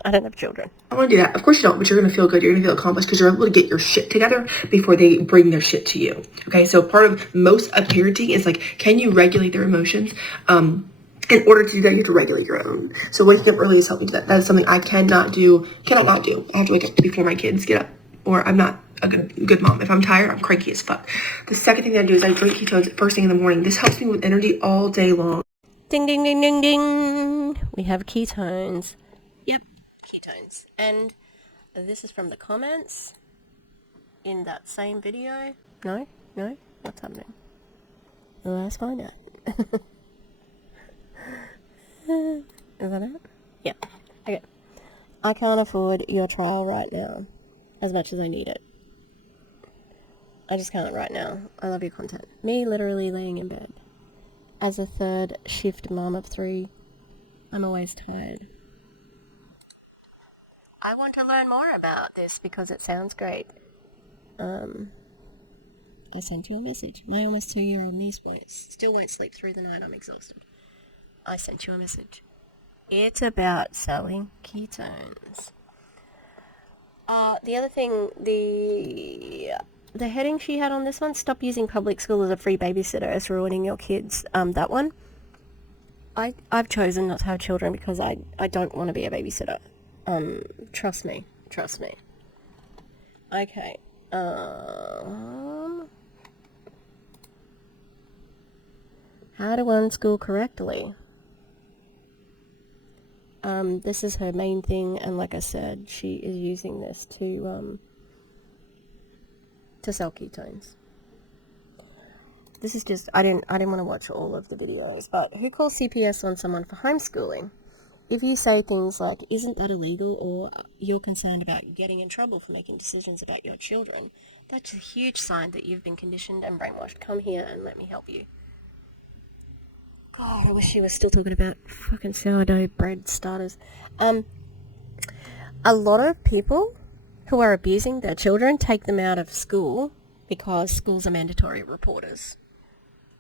I don't have children. I want to do that. Of course you don't, but you're going to feel good. You're going to feel accomplished because you're able to get your shit together before they bring their shit to you. Okay, so part of most of parenting is like, can you regulate their emotions? In order to do that, you have to regulate your own. So waking up early has helped me do that. That is something I cannot not do. I have to wake up before my kids get up, or I'm not a good mom. If I'm tired, I'm cranky as fuck. The second thing that I do is I drink ketones first thing in the morning. This helps me with energy all day long. Ding, ding, ding, ding, ding. We have ketones. Yep, ketones. And this is from the comments in that same video. No? What's happening? Let's find out. Is that it? Yeah. Okay. I can't afford your trial right now as much as I need it. I just can't right now. I love your content. Me literally laying in bed. As a third shift mom of 3, I'm always tired. I want to learn more about this because it sounds great. I sent you a message. My almost 2-year-old niece still won't sleep through the night. I'm exhausted. I sent you a message. It's about selling ketones. The other thing, the heading she had on this one, stop using public school as a free babysitter as ruining your kids. That one, I've chosen not to have children because I don't want to be a babysitter. Trust me. Okay. How to unschool correctly. This is her main thing, and like I said, she is using this to sell ketones. This is just, I didn't want to watch all of the videos, but who calls CPS on someone for homeschooling? If you say things like, isn't that illegal, or you're concerned about getting in trouble for making decisions about your children, that's a huge sign that you've been conditioned and brainwashed. Come here and let me help you. God, I wish she was still talking about fucking sourdough bread starters. A lot of people who are abusing their children take them out of school because schools are mandatory reporters.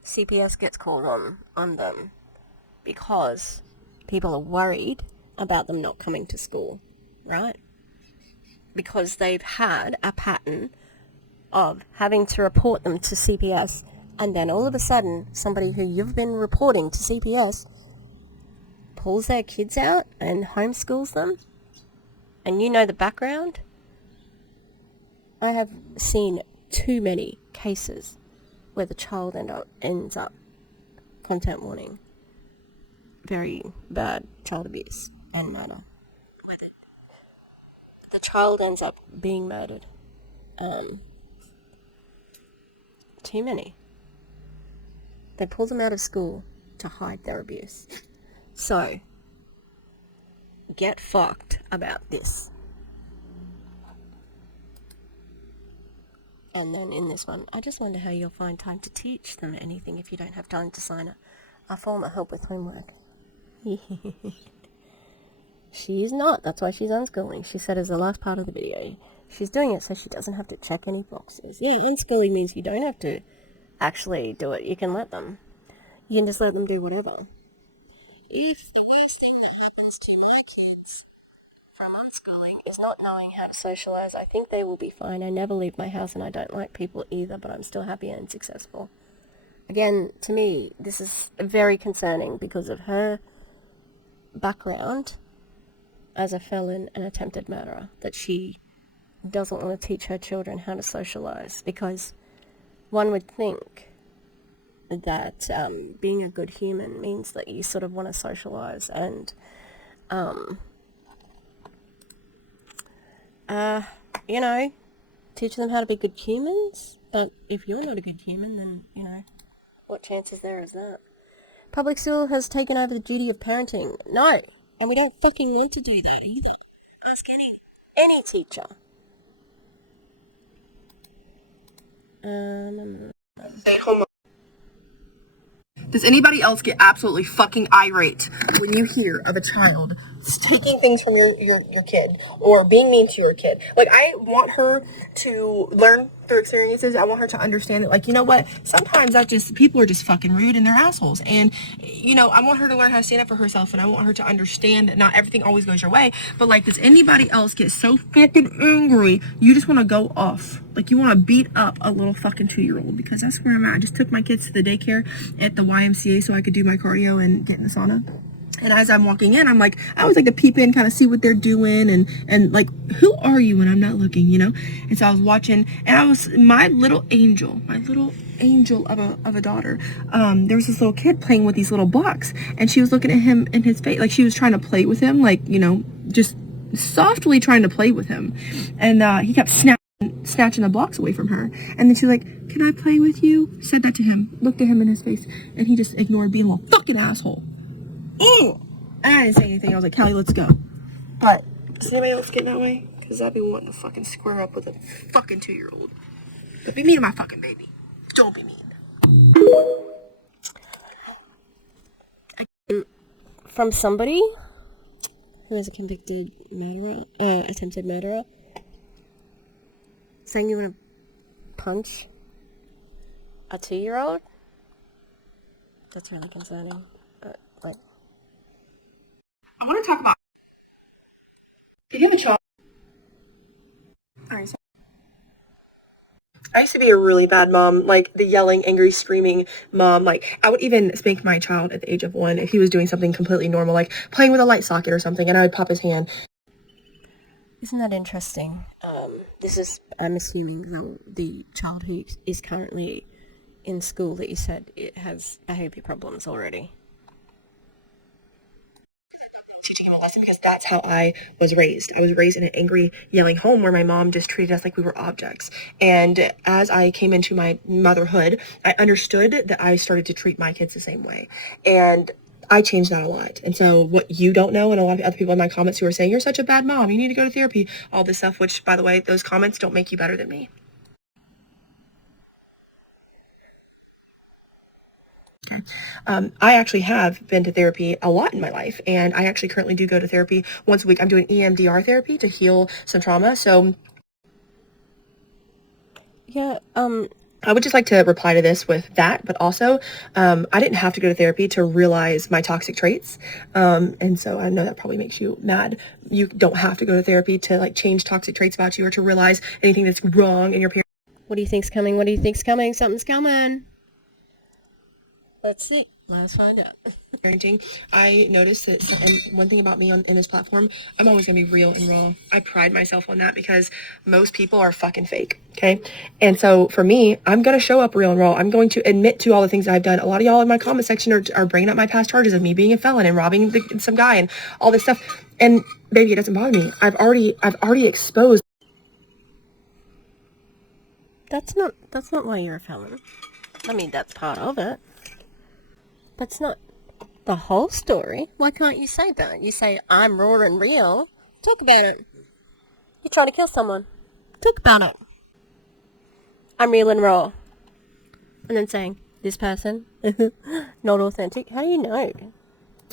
CPS gets called on them because people are worried about them not coming to school, right? Because they've had a pattern of having to report them to CPS, and then all of a sudden, somebody who you've been reporting to CPS pulls their kids out and homeschools them, and you know the background. I have seen too many cases where the child ends up content warning, very bad child abuse and murder, where the child ends up being murdered. Too many. They pull them out of school to hide their abuse. So, get fucked about this. And then in this one, I just wonder how you'll find time to teach them anything if you don't have time to sign a form of help with homework. She is not. That's why she's unschooling. She said as the last part of the video. She's doing it so she doesn't have to check any boxes. Yeah, unschooling means you don't have to actually do it. You can let them. You can just let them do whatever. If the worst thing that happens to my kids from unschooling is not knowing how to socialize, I think they will be fine. I never leave my house and I don't like people either, but I'm still happy and successful. Again, to me, this is very concerning because of her background as a felon and attempted murderer, that she doesn't want to teach her children how to socialize, because one would think that being a good human means that you sort of want to socialize and you know, teach them how to be good humans. But if you're not a good human, then, you know, what chances there is that? Public school has taken over the duty of parenting. No, and we don't fucking want to do that either. Ask any teacher. Does anybody else get absolutely fucking irate when you hear of a child taking things from your kid or being mean to your kid? Like, I want her to learn through experiences. I want her to understand that, like, you know what? Sometimes people are just fucking rude and they're assholes. And, you know, I want her to learn how to stand up for herself, and I want her to understand that not everything always goes your way. But, like, does anybody else get so fucking angry you just want to go off? Like, you want to beat up a little fucking 2-year-old, because that's where I'm at. I just took my kids to the daycare at the YMCA so I could do my cardio and get in the sauna. And as I'm walking in, I always like to peep in, kind of see what they're doing, and like, who are you when I'm not looking, you know? And so I was watching, and my little angel of a daughter, there was this little kid playing with these little blocks, and she was looking at him in his face, like she was trying to play with him, like, you know, just softly trying to play with him. And he kept snatching the blocks away from her. And then she was like, "Can I play with you?" Said that to him, looked at him in his face, and he just ignored, being a little fucking asshole. And I didn't say anything. I was like, "Callie, let's go." But does anybody else get that way? Because I'd be wanting to fucking square up with a fucking 2-year-old. But be mean to my fucking baby. Don't be mean. From somebody who is a convicted murderer, attempted murderer, saying you want to punch a 2-year-old? That's really concerning. Like, I want to talk about... Did you have a child? Alright, so I used to be a really bad mom, like the yelling, angry, screaming mom. Like, I would even spank my child at the age of 1 if he was doing something completely normal, like playing with a light socket or something, and I would pop his hand. Isn't that interesting? I'm assuming, the child who is currently in school that you said it has behavior problems already. Teaching him a lesson, because that's how I was raised. I was raised in an angry, yelling home where my mom just treated us like we were objects. And as I came into my motherhood, I understood that I started to treat my kids the same way. And I changed that a lot. And so what you don't know, and a lot of other people in my comments who are saying, "You're such a bad mom, you need to go to therapy," all this stuff, which, by the way, those comments don't make you better than me. I actually have been to therapy a lot in my life, and I actually currently do go to therapy once a week. I'm doing EMDR therapy to heal some trauma. So Yeah, I would just like to reply to this with that, but also I didn't have to go to therapy to realize my toxic traits. And so I know that probably makes you mad. You don't have to go to therapy to, like, change toxic traits about you or to realize anything that's wrong in your parents. what do you think's coming? What do you think's coming? Something's coming. Let's see. Let's find out. Parenting, I noticed that, and one thing about me in this platform, I'm always gonna be real and raw. I pride myself on that because most people are fucking fake, okay? And so for me, I'm gonna show up real and raw. I'm going to admit to all the things that I've done. A lot of y'all in my comment section are bringing up my past charges of me being a felon and robbing some guy and all this stuff. And baby, it doesn't bother me. I've already exposed. That's not why you're a felon. I mean, that's part of it. But it's not the whole story. Why can't you say that? You say, "I'm raw and real." Talk about it. You're trying to kill someone. Talk about it. "I'm real and raw." And then saying, "This person, not authentic." How do you know?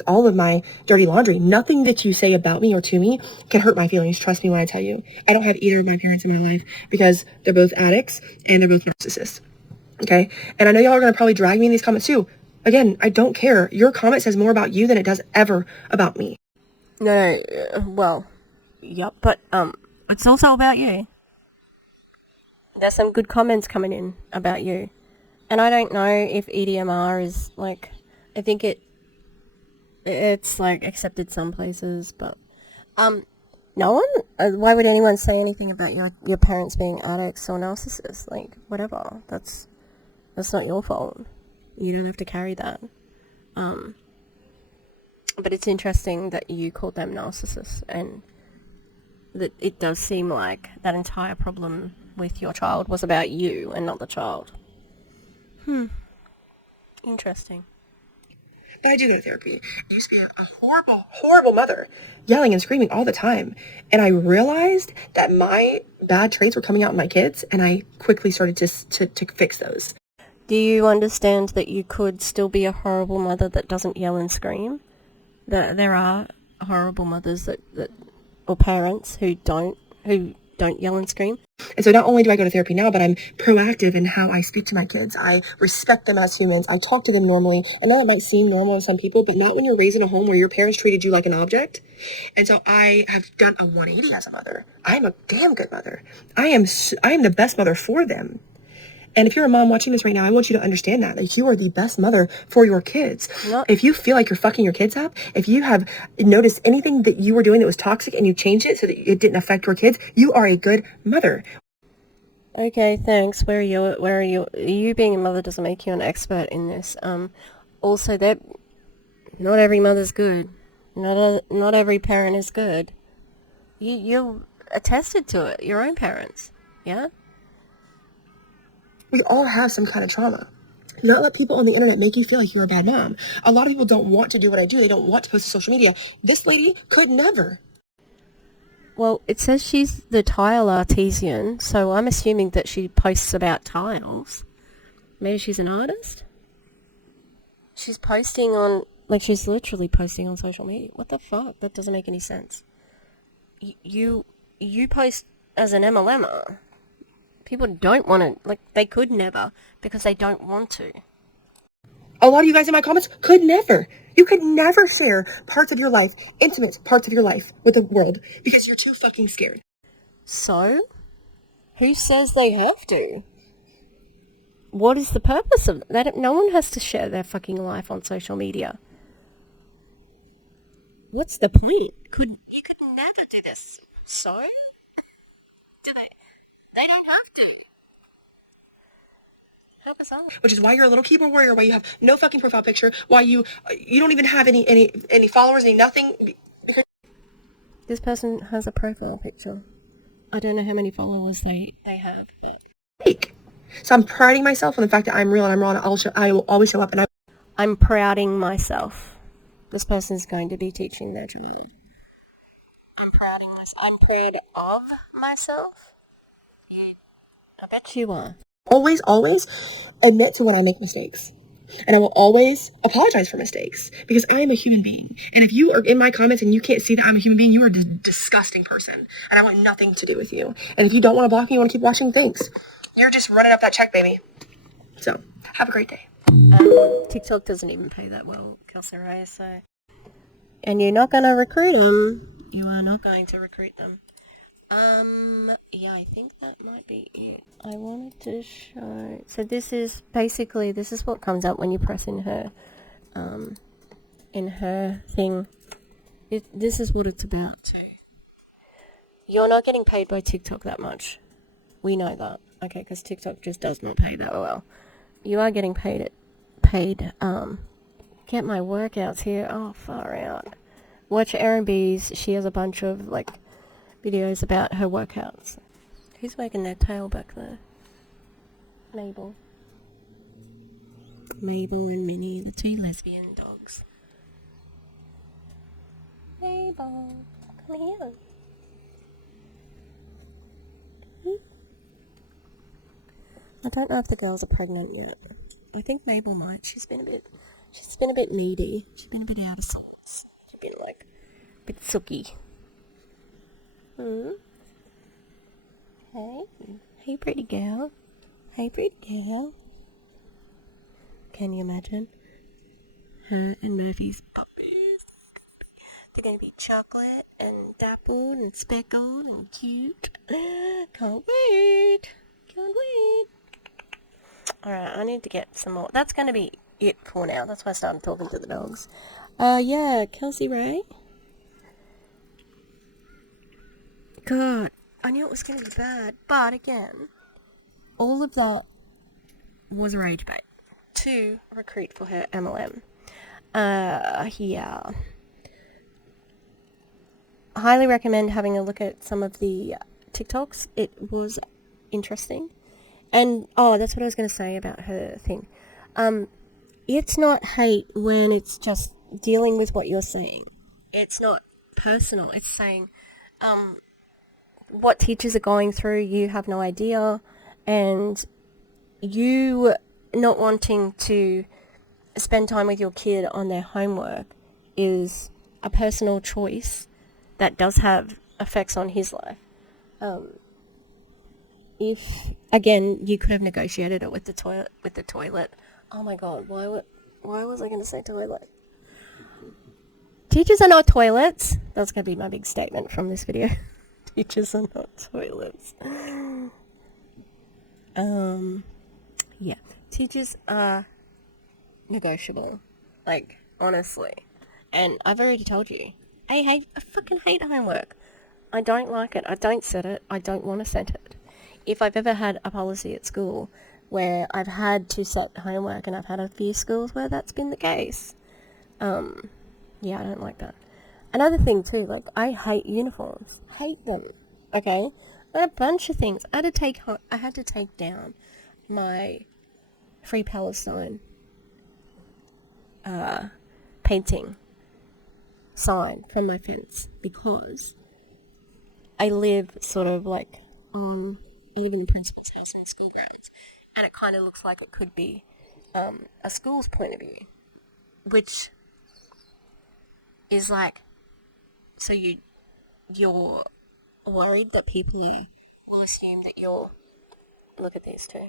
All of my dirty laundry. Nothing that you say about me or to me can hurt my feelings. Trust me when I tell you. I don't have either of my parents in my life because they're both addicts and they're both narcissists. Okay? And I know y'all are going to probably drag me in these comments too. Again, I don't care. Your comment says more about you than it does ever about me. No, well, yep, but, it's also about you. There's some good comments coming in about you. And I don't know if EDMR is, like, I think it's, like, accepted some places, but, no one, why would anyone say anything about your parents being addicts or narcissists? Like, whatever, that's not your fault. You don't have to carry that. But it's interesting that you called them narcissists, and that it does seem like that entire problem with your child was about you and not the child. Interesting. But I do go to therapy. I used to be a horrible, horrible mother, yelling and screaming all the time. And I realized that my bad traits were coming out in my kids, and I quickly started to fix those. Do you understand that you could still be a horrible mother that doesn't yell and scream? That there are horrible mothers that or parents who don't yell and scream. And so not only do I go to therapy now, but I'm proactive in how I speak to my kids. I respect them as humans. I talk to them normally. I know it might seem normal to some people, but not when you're raised in a home where your parents treated you like an object. And so I have done a 180 as a mother. I am a damn good mother. I am the best mother for them. And if you're a mom watching this right now, I want you to understand that. Like, you are the best mother for your kids. If you feel like you're fucking your kids up, if you have noticed anything that you were doing that was toxic and you changed it so that it didn't affect your kids, you are a good mother. Okay, thanks. Where are you? You being a mother doesn't make you an expert in this. Also, that not every mother's good. Not every parent is good. You're attested to it. Your own parents, yeah. We all have some kind of trauma. Do not let people on the internet make you feel like you're a bad mom. A lot of people don't want to do what I do. They don't want to post to social media. This lady could never. Well, it says she's the tile artisan, so I'm assuming that she posts about tiles. Maybe she's an artist? She's posting on, like, she's literally posting on social media. What the fuck? That doesn't make any sense. You post as an MLMer. People don't want to, like, they could never, because they don't want to. A lot of you guys in my comments could never. You could never share parts of your life, intimate parts of your life, with the world, because you're too fucking scared. So? Who says they have to? What is the purpose of that? No one has to share their fucking life on social media. What's the point? You could never do this. So? They don't have to. How bizarre. Which is why you're a little keyboard warrior, why you have no fucking profile picture, why you don't even have any followers, any nothing. This person has a profile picture. I don't know how many followers they have, but Fake. So I'm priding myself on the fact that I'm real and I'm raw, and I will always show up, and I'm prouding myself. This person's going to be teaching their child. I'm proud of myself. I bet you are. always admit to when I make mistakes. And I will always apologize for mistakes, because I am a human being. And if you are in my comments and you can't see that I'm a human being, you are a disgusting person. And I want nothing to do with you. And if you don't want to block me, you want to keep watching, thanks. You're just running up that check, baby. So, have a great day. TikTok doesn't even pay that well, Kelsey-Rhae, so... And you're not going to recruit them. You are not going to recruit them. Yeah, I think that might be it. I wanted to show... So this is what comes up when you press in her thing. This is what it's about, too. You're not getting paid by TikTok that much. We know that. Okay, because TikTok just does not pay that well. You are getting paid, get my workouts here. Oh, far out. Watch Erin B's. She has a bunch of, like, videos about her workouts. Who's wagging their tail back there? Mabel and Minnie, the two lesbian dogs. Mabel, come here. I don't know if the girls are pregnant yet. I think Mabel might. She's been a bit needy. She's been a bit out of sorts. She's been, like, a bit sooky. Hey, pretty girl. Can you imagine? Her and Murphy's puppies. They're going to be chocolate and dappled and speckled and cute. Can't wait. Alright, I need to get some more. That's going to be it for now. That's why I started talking to the dogs. Yeah, Kelsey-Rhae. God, I knew it was going to be bad. But again, all of that was rage bait to recruit for her MLM. Yeah. Highly recommend having a look at some of the TikToks. It was interesting. And, that's what I was going to say about her thing. It's not hate when it's just dealing with what you're saying. It's not personal. It's saying, what teachers are going through, you have no idea, and you not wanting to spend time with your kid on their homework is a personal choice that does have effects on his life. If, again, you could have negotiated it with the toilet. Oh my god, why was I going to say toilet? Teachers are not toilets. That's going to be my big statement from this video. Teachers are not toilets. Yeah. Teachers are negotiable. Like, honestly. And I've already told you. I fucking hate homework. I don't like it. I don't set it. I don't want to set it. If I've ever had a policy at school where I've had to set homework, and I've had a few schools where that's been the case, yeah, I don't like that. Another thing too, like, I hate uniforms. Hate them. Okay? A bunch of things. I had to take down my Free Palestine painting sign from my fence because I live sort of like I live in the principal's house in the school grounds, and it kind of looks like it could be a school's point of view, which is like, so you're worried that people will assume that you're, look at these two.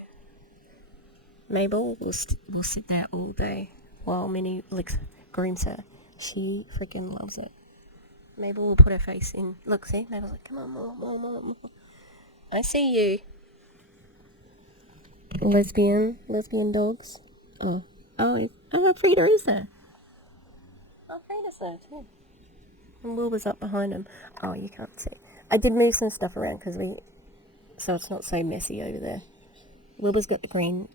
Mabel will sit there all day while Minnie grooms her. She freaking loves it. Mabel will put her face in. Look, see? Mabel's like, come on, more. I see you. Lesbian dogs. Oh, Frida is there. Oh, Frida's there too. And Wilbur's up behind him. Oh, you can't see. I did move some stuff around so it's not so messy over there. Wilbur's got the green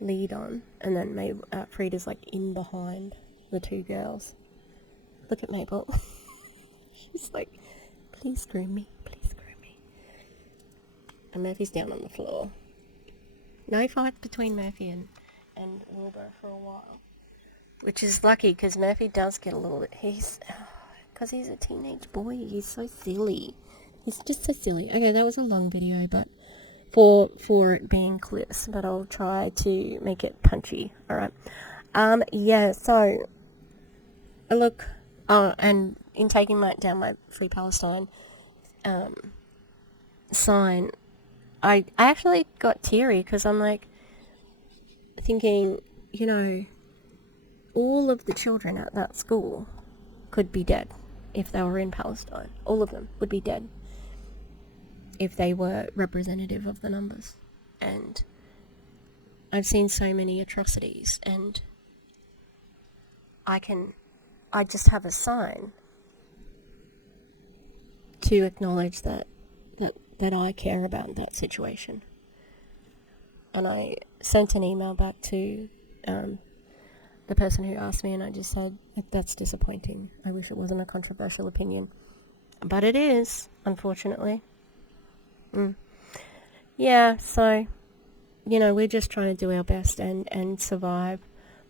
lead on, and then Frida's like in behind the two girls. Look at Mabel. She's like, please groom me. And Murphy's down on the floor. No fight between Murphy and Wilbur for a while. Which is lucky, because Murphy does get a little bit... Because he's a teenage boy, he's so silly. He's just so silly. Okay, that was a long video, but... For it being clips, but I'll try to make it punchy. Alright. Yeah, so... Look... and in taking down my Free Palestine... sign... I actually got teary because I'm like thinking, all of the children at that school could be dead if they were in Palestine. All of them would be dead if they were representative of the numbers. And I've seen so many atrocities, and I just have a sign to acknowledge that I care about that situation. And I sent an email back to the person who asked me, and I just said, that's disappointing. I wish it wasn't a controversial opinion. But it is, unfortunately. Yeah, so, we're just trying to do our best and survive.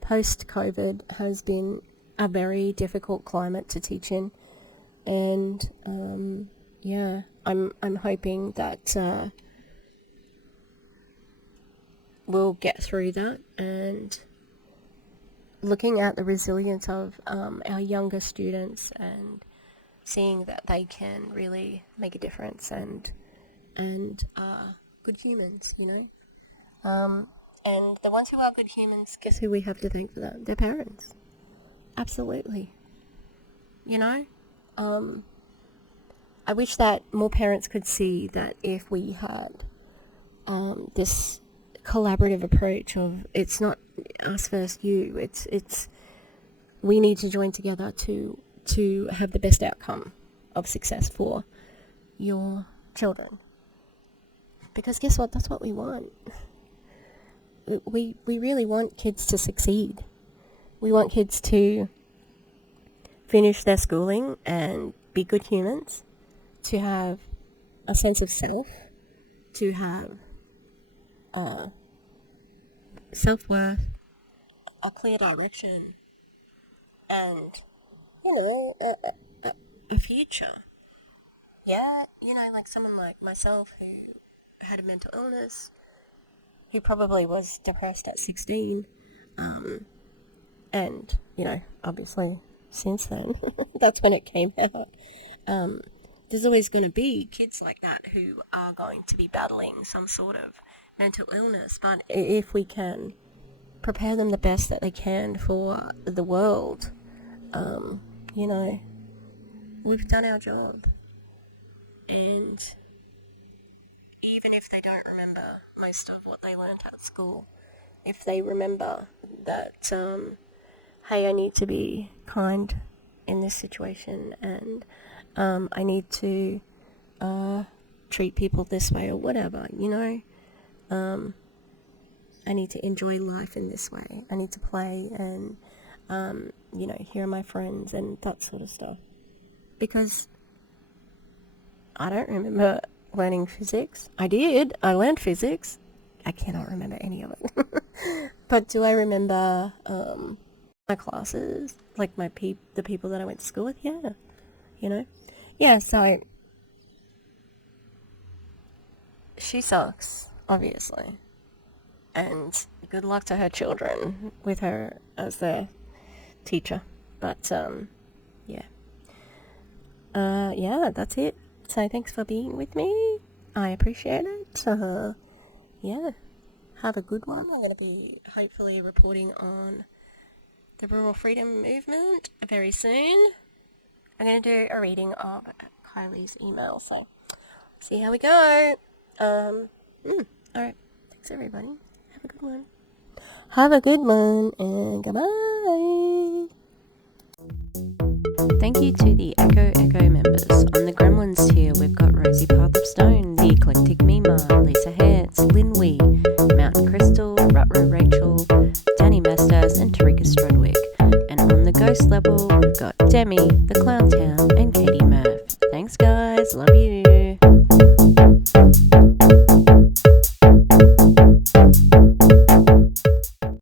Post-COVID has been a very difficult climate to teach in. And, yeah, I'm hoping that we'll get through that, and looking at the resilience of our younger students and seeing that they can really make a difference and are good humans, and the ones who are good humans, guess who we have to thank for that? Their parents. Absolutely. I wish that more parents could see that if we had this collaborative approach of, it's not us versus you, it's we need to join together to have the best outcome of success for your children. Because guess what? That's what we want. We really want kids to succeed. We want kids to finish their schooling and be good humans, to have a sense of self, to have self-worth, a clear direction, and, a future. Yeah, like someone like myself who had a mental illness, who probably was depressed at 16, and, obviously since then, that's when it came out. There's always going to be kids like that who are going to be battling some sort of mental illness, but if we can prepare them the best that they can for the world, we've done our job. And even if they don't remember most of what they learned at school, if they remember that, hey, I need to be kind in this situation, and I need to treat people this way or whatever, I need to enjoy life in this way. I need to play and, hear my friends and that sort of stuff. Because I don't remember learning physics. I did. I learned physics. I cannot remember any of it. But do I remember my classes? Like the people that I went to school with? Yeah. Yeah, so she sucks, obviously. And good luck to her children with her as their teacher. But, yeah. Yeah, that's it. So thanks for being with me. I appreciate it. Yeah, have a good one. I'm going to be hopefully reporting on the rural freedom movement very soon. I'm going to do a reading of Kylie's email, so see how we go. Alright, thanks everybody. Have a good one. Have a good one, and goodbye. Thank you to the Echo members. On the Gremlins tier, we've got Rosie Path of Stone, The Eclectic Mima, Lisa Hance, Lynn Wee, Mountain Crystal, Rutro Rachel, Danny Mestas, and Tarika Strudwick. And on the Ghost level, we've got Demi, The Clown Town, and Katie Murph. Thanks guys, love you.